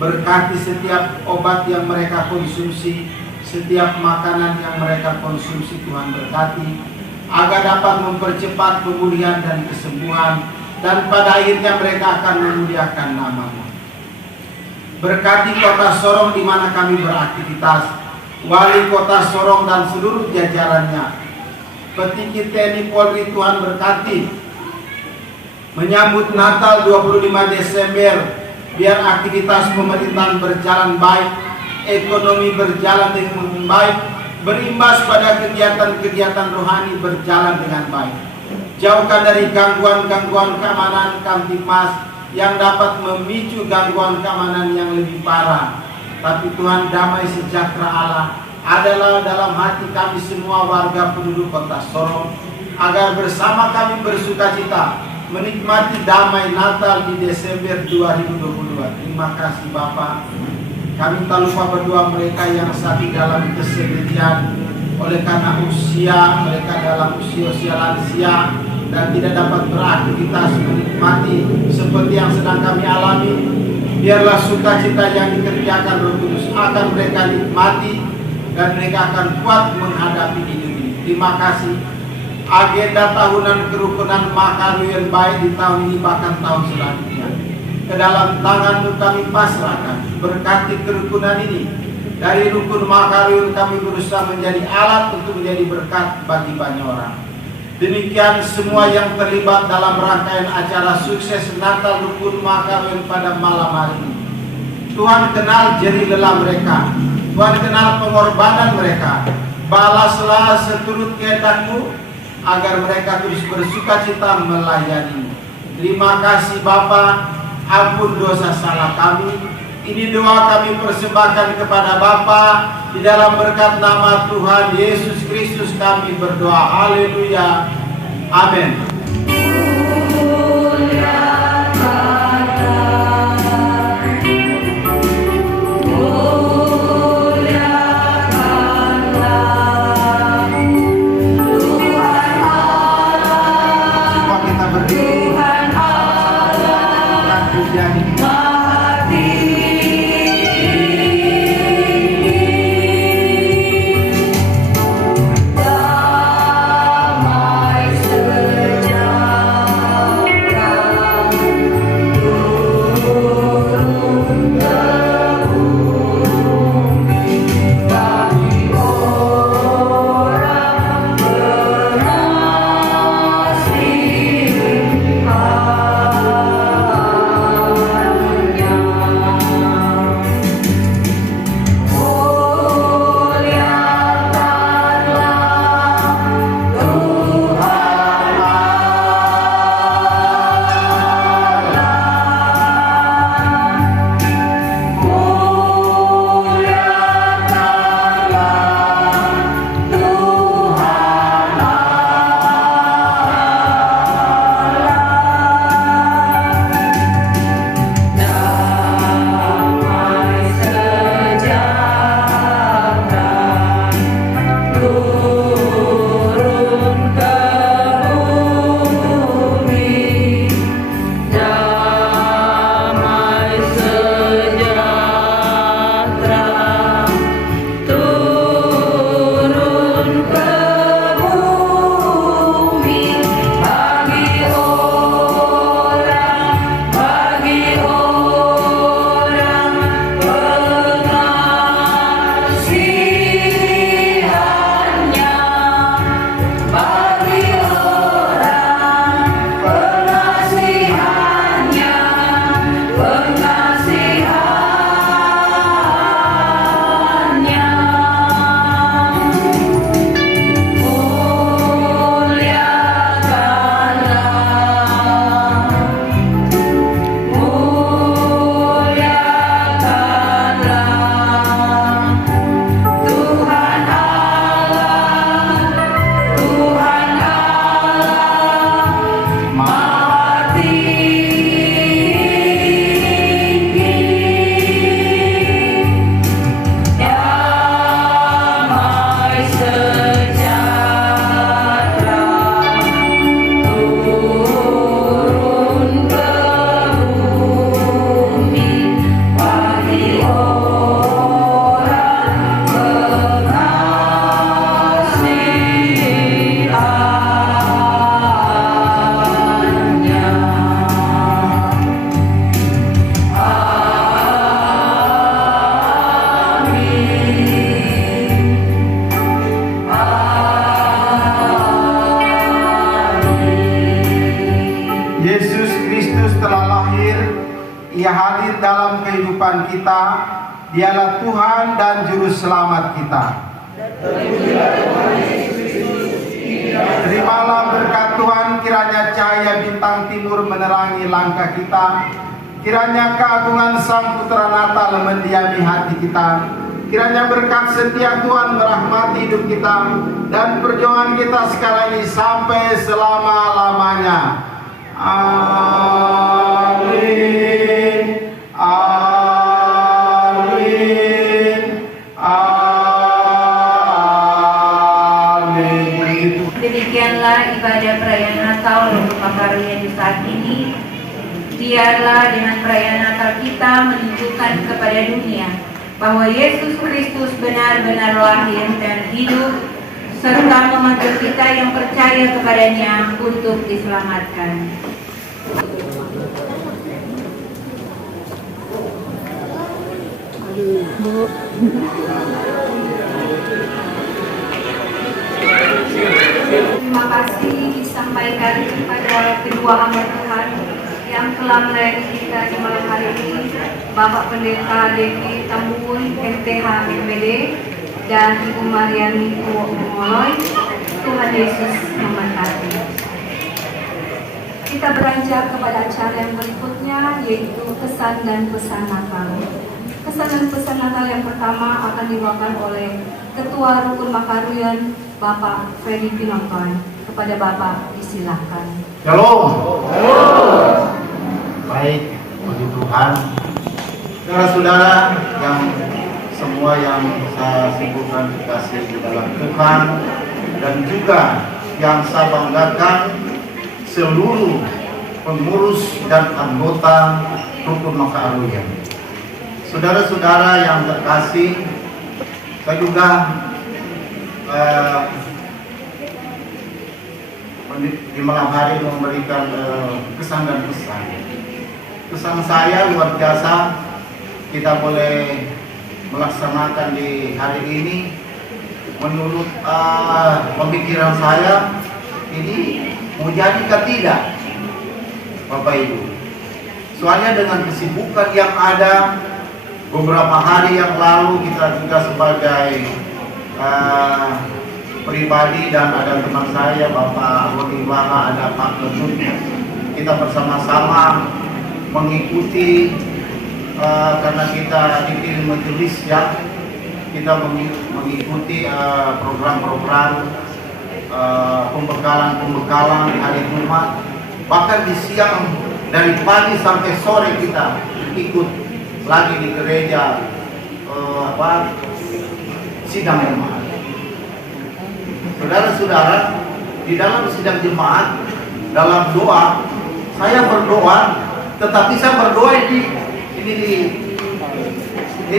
Berkati setiap obat yang mereka konsumsi, setiap makanan yang mereka konsumsi, Tuhan berkati, agar dapat mempercepat pemulihan dan kesembuhan, dan pada akhirnya mereka akan memuliakan nama-Mu. Berkati kota Sorong di mana kami beraktivitas, wali kota Sorong dan seluruh jajarannya, petinggi TNI Polri, Tuhan berkati. Menyambut Natal 25 Desember, biar aktivitas pemerintahan berjalan baik, ekonomi berjalan dengan baik, berimbas pada kegiatan-kegiatan rohani berjalan dengan baik. Jauhkan dari gangguan-gangguan keamanan Kamtipmas yang dapat memicu gangguan keamanan yang lebih parah. Tapi Tuhan, damai sejahtera Allah adalah dalam hati kami semua warga penduduk kota Sorong, agar bersama kami bersukacita menikmati damai Natal di Desember 2022. Terima kasih Bapa. Kami tak lupa berdoa mereka yang sakit dalam kesendirian oleh karena usia mereka dalam usia lansia dan tidak dapat beraktivitas menikmati seperti yang sedang kami alami. Biarlah sukacita yang dikerjakan Roh Kudus akan mereka nikmati dan mereka akan kuat menghadapi hidup ini. Terima kasih. Agenda tahunan kerukunan Makaruyan baik di tahun ini bahkan tahun selanjutnya, ke dalam tangan-Mu kami pasrahkan. Berkati kerukunan ini. Dari rukun Makaruyan kami berusaha menjadi alat untuk menjadi berkat bagi banyak orang. Demikian semua yang terlibat dalam rangkaian acara sukses Natal rukun Makaruyan pada malam hari ini. Tuhan kenal jerih lelah mereka, Tuhan kenal pengorbanan mereka. Balaslah seturut kehendak-Mu agar mereka terus bersukacita melayani. Terima kasih Bapa, ampun dosa salah kami. Ini doa kami persembahkan kepada Bapa di dalam berkat nama Tuhan Yesus Kristus kami berdoa. Haleluya. Amin. Damai sejahtera. Ia hadir dalam kehidupan kita. Dialah Tuhan dan Juru Selamat kita. Terimalah berkat Tuhan, kiranya cahaya bintang timur menerangi langkah kita. Kiranya keagungan Sang Putra Natal mendiami hati kita. Kiranya berkat setia Tuhan merahmati hidup kita dan perjuangan kita sekarang ini sampai selama-lamanya. Amin. Amin. Amin. Demikianlah ibadah perayaan Natal untuk Makaruyan di saat ini. Biarlah dengan perayaan Natal kita menunjukkan kepada dunia bahwa Yesus Kristus benar-benar lahir dan hidup, serta memanggil kita yang percaya kepadanya untuk diselamatkan. Terima kasih disampaikan kepada kedua hamba Tuhan yang telah melayani kita di malam hari ini, Bapak Pendeta Devi Tambun, MPH MPD, dan Ibu Mariani Moloy. Tuhan Yesus memberkati. Kita beranjak kepada acara yang berikutnya, yaitu kesan dan pesan Natal. Kesan dan pesan Natal yang pertama akan dibawakan oleh Ketua Rukun Makaruyan, Bapak Freddy Pinonton. Kepada Bapak disilahkan. Shalom. Baik, puji Tuhan. Saudara-saudara yang semua yang saya sebutkan dikasih di dalam Tuhan, dan juga yang saya banggakan seluruh pengurus dan anggota Rukun Makaruyan. Saudara-saudara yang terkasih, saya juga di malam hari memberikan kesan dan pesan. Pesan saya luar biasa, kita boleh melaksanakan di hari ini. Menurut pemikiran saya, ini mau jadi atau tidak, Bapak Ibu? Soalnya dengan kesibukan yang ada, beberapa hari yang lalu kita juga sebagai pribadi dan ada teman saya, Bapak Rodi Waha, ada Pak Ketut, kita bersama-sama mengikuti karena kita dipilih majelis ya, kita mengikuti program-program pembekalan di hari Jumat, bahkan di siang dari pagi sampai sore kita ikut lagi di gereja sidang jemaat. Saudara-saudara, di dalam sidang jemaat, dalam doa, saya berdoa, tetapi saya berdoa ini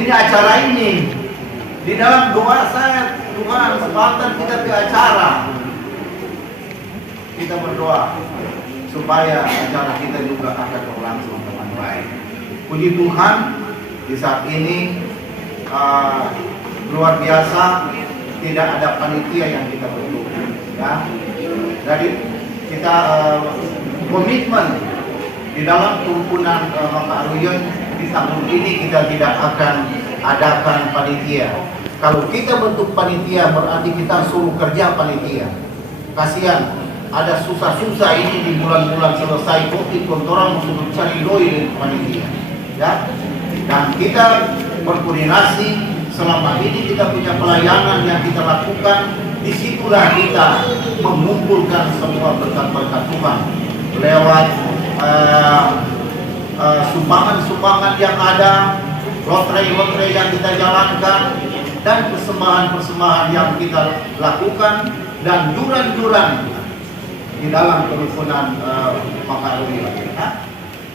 acara ini. Di dalam doa saya, Tuhan kesempatan kita ke acara. Kita berdoa supaya acara kita juga akan berlangsung dengan baik. Puji Tuhan, di saat ini luar biasa, tidak ada panitia yang kita bentuk, ya. Jadi kita komitmen di dalam kerukunan Makaruyan di tahun ini kita tidak akan adakan panitia. Kalau kita bentuk panitia berarti kita suruh kerja panitia. Kasihan, ada susah-susah ini di bulan-bulan selesai COVID, kontoran suruh cari doi dari panitia, ya. Dan kita berkoordinasi. Selama ini kita punya pelayanan yang kita lakukan, disitulah kita mengumpulkan semua berkat-berkat Tuhan lewat sumbangan-sumbangan yang ada, lotre-lotre yang kita jalankan, dan persembahan-persembahan yang kita lakukan, dan juran-juran di dalam kerukunan Makaruyan.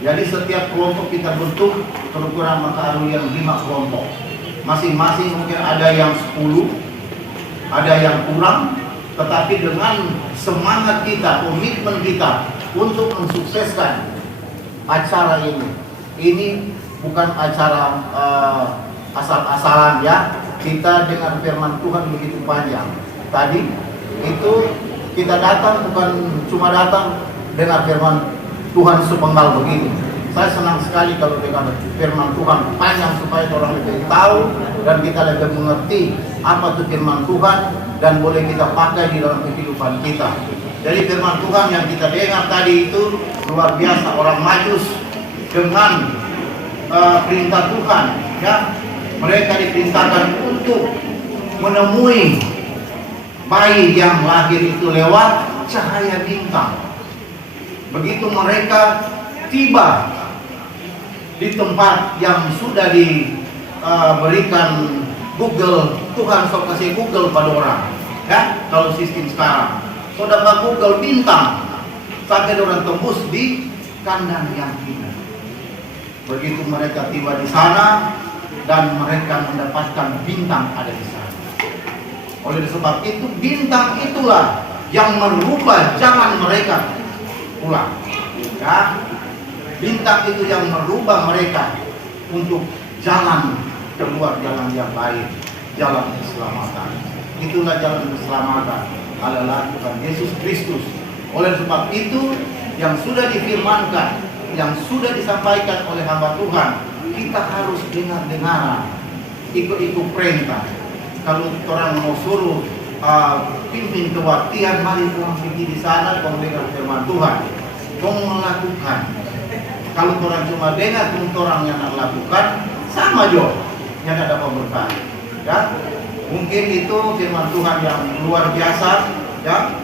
Jadi setiap kelompok kita bentuk kerukunan Makaruyan 5 kelompok. Masing-masing mungkin ada yang 10, ada yang kurang, tetapi dengan semangat kita, komitmen kita untuk mensukseskan acara ini bukan acara asal-asalan ya. Kita dengan firman Tuhan begitu panjang. Tadi itu kita datang bukan cuma datang dengan firman Tuhan sepenggal begini, Saya senang sekali kalau dengan firman Tuhan panjang supaya orang lebih tahu dan kita lebih mengerti apa itu firman Tuhan dan boleh kita pakai di dalam kehidupan kita. Jadi firman Tuhan yang kita dengar tadi itu luar biasa, orang Majus dengan perintah Tuhan, ya, mereka diperintahkan untuk menemui bayi yang lahir itu lewat cahaya bintang. Begitu mereka tiba di tempat yang sudah diberikan Google, Tuhan sok kasih Google pada orang, ya, kalau sistem sekarang saudara Google bintang sampai orang tembus di kandang yang indah. Begitu mereka tiba di sana dan mereka mendapatkan bintang ada di sana. Oleh sebab itu bintang itulah yang merubah jalan mereka pulang, ya. Bintang itu yang merubah mereka untuk jalan keluar jalan yang baik, jalan keselamatan. Itulah jalan keselamatan adalah Tuhan Yesus Kristus. Oleh sebab itu yang sudah difirmankan, yang sudah disampaikan oleh hamba Tuhan, kita harus dengar-dengar, ikut-ikut perintah. Kalau orang mau suruh pimpin kebaktian, mari orang pergi di sana, kau dengar firman Tuhan, kau melakukan. Kalau orang cuma dengar, orang yang nak lakukan, sama jo, yang ada berkah. Ya, mungkin itu firman Tuhan yang luar biasa, ya,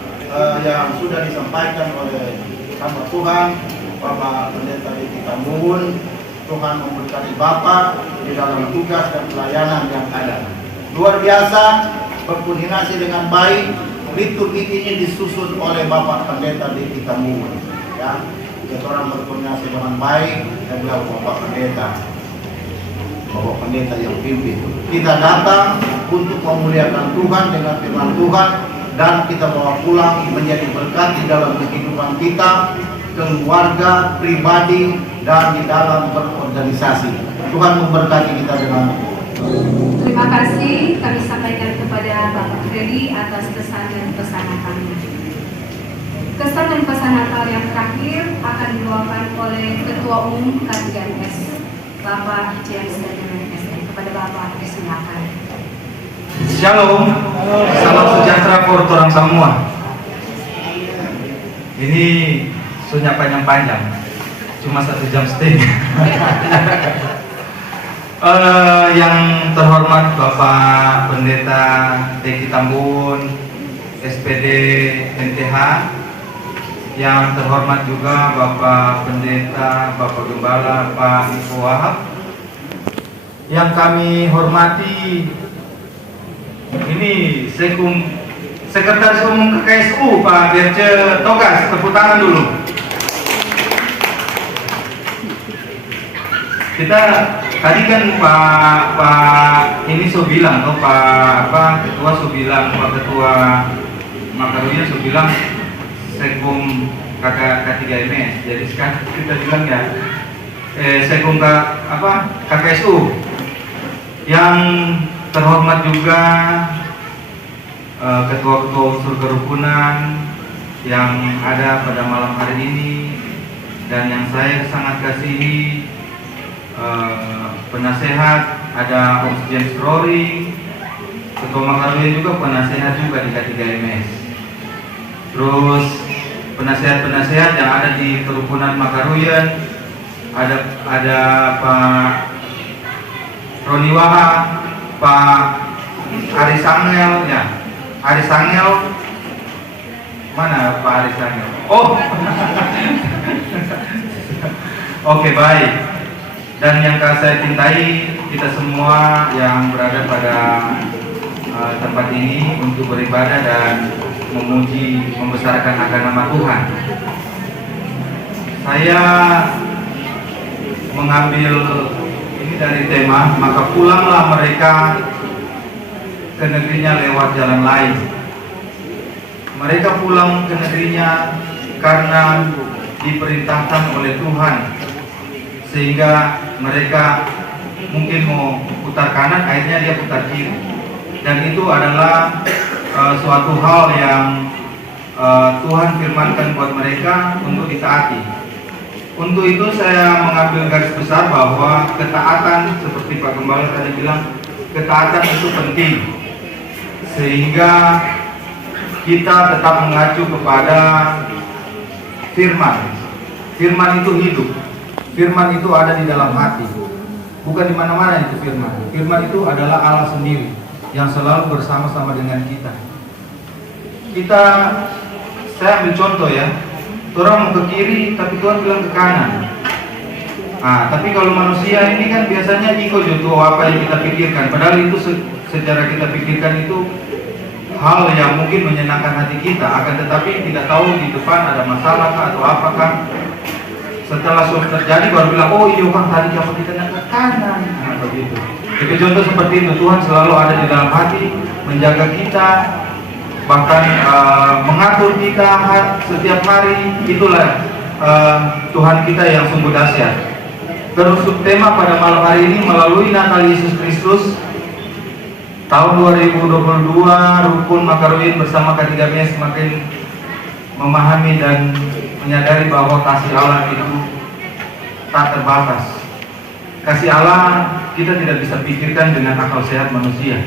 yang sudah disampaikan oleh hamba Tuhan, Bapak Pendeta Diki Tambun. Tuhan memberkati Bapak di dalam tugas dan pelayanan yang ada. Luar biasa, berkoordinasi dengan baik. Liturgi ini disusun oleh Bapak Pendeta Diki Tambun. Ya, kita orang berkoordinasi dengan baik dan beliau Bapak Pendeta yang pimpin. Kita datang untuk memuliakan Tuhan dengan firman Tuhan dan kita bawa pulang menjadi berkat di dalam kehidupan kita, keluarga, pribadi, dan di dalam berorganisasi. Tuhan memberkati kita dengan Terima kasih kami sampaikan kepada Bapak Freddy atas kesan dan pesan kami. Kesan dan pesan Natal yang terakhir akan dibawakan oleh Ketua Umum KTGMS, Bapak James Daniel SM. Kepada Bapak, disilakan. Shalom, salam sejahtera buat orang semua. Ini sunya panjang-panjang, cuma 1 jam setengah. Yang terhormat Bapak Pendeta Diki Tambun, SPD NTH, yang terhormat juga Bapak Pendeta, Bapak Gembala, Pak Niko Wahab, yang kami hormati ini Sekretaris Umum KKSU Pak Birce Togas, tepuk tangan dulu. Kita tadi kan Pak ini so bilang tuh Pak Ketua so bilang, Pak Ketua Makarunya so bilang Sekum K3MS. Jadi sekarang kita bilang ya Sekum KKSU. Yang terhormat juga ketua-ketua unsur kerukunan yang ada pada malam hari ini, dan yang saya sangat kasihi penasehat, ada Om James Rory, Ketua Makaruya juga penasehat juga di K3MS. Terus penasehat-penasehat yang ada di kerukunan Makaruya, ada Pak Roni Waha, Pak Aris Angel, ya, Aris Angel, mana Pak Aris Angel? Oh, oke, baik. Dan yang saya cintai, kita semua yang berada pada tempat ini untuk beribadah dan memuji, membesarkan akan nama Tuhan. Saya mengambil ini dari tema, maka pulanglah mereka ke negerinya lewat jalan lain. Mereka pulang ke negerinya karena diperintahkan oleh Tuhan, sehingga mereka mungkin mau putar kanan, akhirnya dia putar kiri. Dan itu adalah suatu hal yang Tuhan firmankan buat mereka untuk ditaati. Untuk itu saya mengambil garis besar bahwa ketaatan seperti Pak Gembala tadi bilang, ketaatan itu penting sehingga kita tetap mengacu kepada firman. Firman itu hidup. Firman itu ada di dalam hati. Bukan di mana-mana itu firman. Firman itu adalah Allah sendiri yang selalu bersama-sama dengan kita. Saya ambil contoh ya. Orang mau ke kiri, tapi Tuhan bilang ke kanan. Tapi kalau manusia ini kan biasanya ikut apa yang kita pikirkan. Padahal itu secara kita pikirkan itu hal yang mungkin menyenangkan hati kita. Akan tetapi tidak tahu di depan ada masalah atau apakah. Setelah sudah terjadi baru bilang, oh iya kan tadi kamu kita ke kanan. Begitu. Jadi contoh seperti itu, Tuhan selalu ada di dalam hati, menjaga kita, bahkan mengatur kita setiap hari. Itulah Tuhan kita yang sungguh dahsyat. Terus subtema pada malam hari ini melalui Natal Yesus Kristus tahun 2022, Rukun Makaruin bersama K3M semakin memahami dan menyadari bahwa kasih Allah itu tak terbatas. Kasih Allah kita tidak bisa pikirkan dengan akal sehat manusia.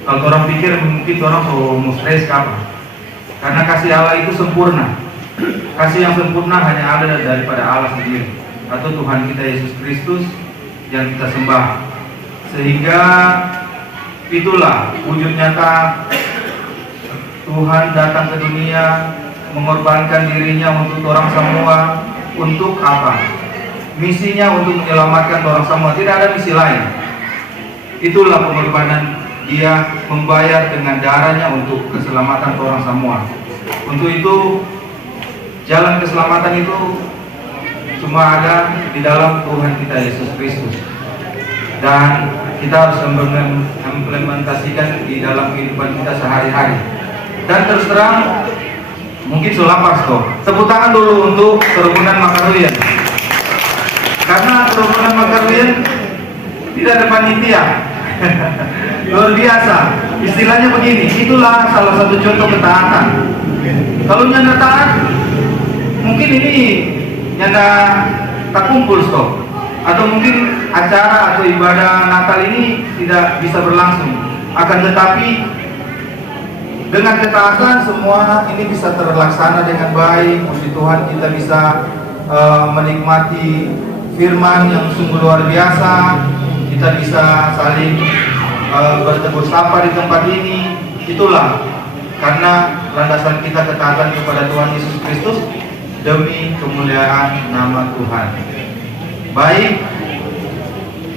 Kalau orang pikir mungkin orang mau stres apa? Karena kasih Allah itu sempurna. Kasih yang sempurna hanya ada daripada Allah sendiri, atau Tuhan kita Yesus Kristus yang kita sembah. Sehingga itulah wujud nyata Tuhan datang ke dunia, mengorbankan dirinya untuk orang semua. Untuk apa? Misinya untuk menyelamatkan orang semua, tidak ada misi lain. Itulah pengorbanan Dia, membayar dengan darahnya untuk keselamatan orang semua. Untuk itu jalan keselamatan itu cuma ada di dalam Tuhan kita Yesus Kristus, dan kita harus implementasikan di dalam kehidupan kita sehari-hari. Dan terus terang mungkin selapas toh. Tepuk tangan dulu untuk kerukunan Makaruyan. Karena kerukunan Makaruyan tidak ada panitia. Luar biasa. Istilahnya begini, itulah salah satu contoh ketaatan. Kalau nyanda taat, mungkin ini nyanda tak kumpul toh. Atau mungkin acara atau ibadah Natal ini tidak bisa berlangsung. Akan tetapi dengan ketaatan semua ini bisa terlaksana dengan baik. Puji Tuhan kita bisa menikmati firman yang sungguh luar biasa. Kita bisa saling bertegur sapa di tempat ini. Itulah karena landasan kita ketaatan kepada Tuhan Yesus Kristus demi kemuliaan nama Tuhan. Baik,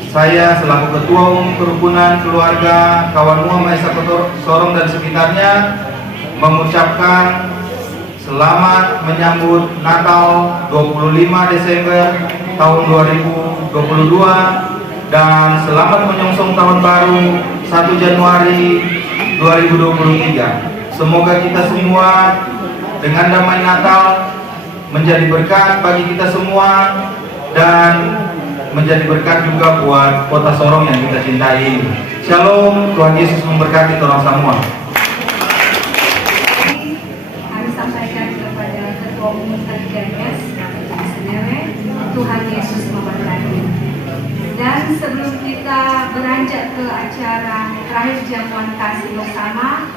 saya selaku Ketua Umum Kerukunan Keluarga Kawan Mua Maesa Sorong dan sekitarnya mengucapkan selamat menyambut Natal 25 Desember tahun 2022 dan selamat menyongsong tahun baru 1 Januari 2023. Semoga kita semua dengan damai Natal menjadi berkat bagi kita semua dan menjadi berkat juga buat Kota Sorong yang kita cintai. Shalom, Tuhan Yesus memberkati orang semua. Kami sampaikan kepada Ketua Umum K3M, Tuhan Yesus memberkati. Dan sebelum kita beranjak ke acara terakhir jamuan kasih bersama,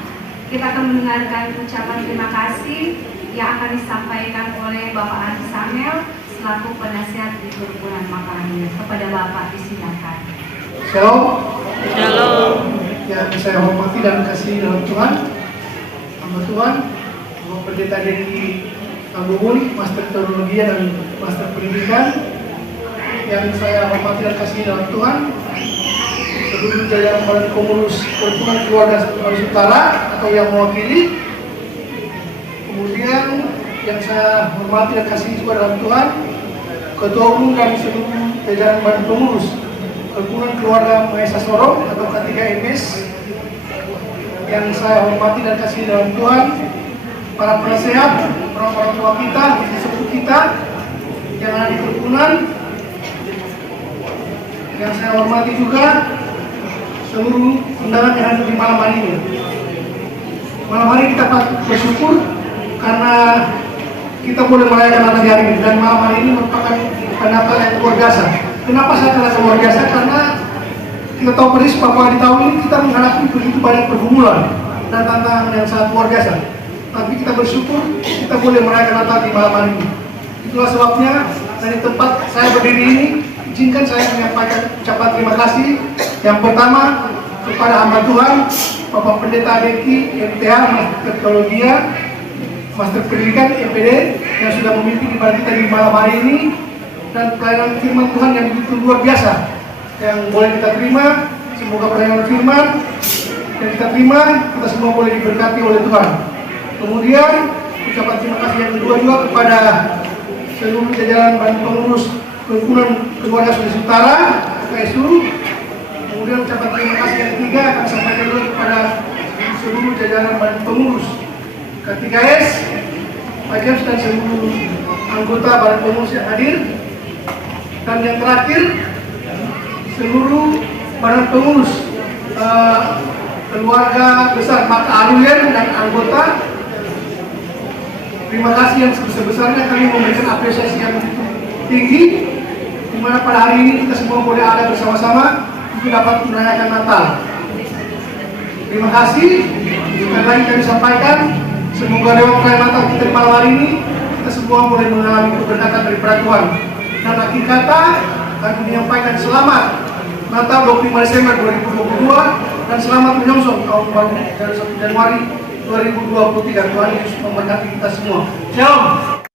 kita akan mendengarkan ucapan terima kasih yang akan disampaikan oleh Bapak Andi Samuel selaku penasihat di Kerukunan Makaruyan. Kepada Bapak disilakan. Shalom. Shalom. Yang saya hormati dan kasih dalam Tuhan, hamba Tuhan, Bapak Pendeta Dedi Tambungun, Master Teologi dan Master Pendidikan. Yang saya hormati dan kasih dalam Tuhan, seluruh jajaran Badan Pengurus Kerukunan Keluarga Sulawesi Utara atau yang mewakili. Kemudian yang saya hormati dan kasih juga dalam Tuhan, Ketua Umum dan seluruh jajaran Badan Pengurus Kerukunan Keluarga Maesa Sorong atau K3M. Yang saya hormati dan kasih dalam Tuhan, para penasehat, orang-orang tua kita, sepupu kita yang ada di kerukunan. Yang saya hormati juga seluruh undangan yang hadir di malam hari ini. Malam hari kita bersyukur karena kita boleh merayakan Natal di hari ini, dan malam hari ini merupakan Natal yang luar biasa. Kenapa saya katakan luar biasa? Karena kita tahu persis bahwa di tahun ini kita menghadapi begitu banyak pergumulan dan tantangan yang sangat luar biasa. Tapi kita bersyukur kita boleh merayakan Natal di malam hari ini. Itulah sebabnya dari tempat saya berdiri ini, izinkan saya menyampaikan ucapan terima kasih yang pertama kepada hamba Tuhan Bapak Pendeta Deki MTH Master Teologia, Master Pendidikan MPD yang sudah memimpin ibadah kita di malam hari ini, dan pelayanan firman Tuhan yang begitu luar biasa yang boleh kita terima. Semoga pelayanan firman yang kita terima kita semua boleh diberkati oleh Tuhan. Kemudian ucapan terima kasih yang kedua juga kepada seluruh jajaran dan pengurus Himpunan Keluarga Sulawesi Utara KSU. Kemudian ucapan terima kasih yang ketiga akan sampaikan juga kepada seluruh jajaran dan pengurus K3S, Pak James dan seluruh anggota badan pengurus yang hadir. Dan yang terakhir seluruh badan pengurus keluarga besar Maka Aluyen dan anggota. Terima kasih yang sebesar-besarnya, kami memberikan apresiasi yang tinggi, di mana pada hari ini kita semua boleh ada bersama-sama untuk dapat merayakan Natal. Terima kasih. Sekali lagi kami sampaikan, semoga lewat perayaan Natal kita di malam hari ini kita semua boleh mengalami keberkatan dari Tuhan. Dan akhir kata kami menyampaikan selamat Natal 25 Desember 2022 dan selamat menyongsong tahun baru dari 1 Januari 2023. Tuhan Yesus memberkati kita semua. Shalom.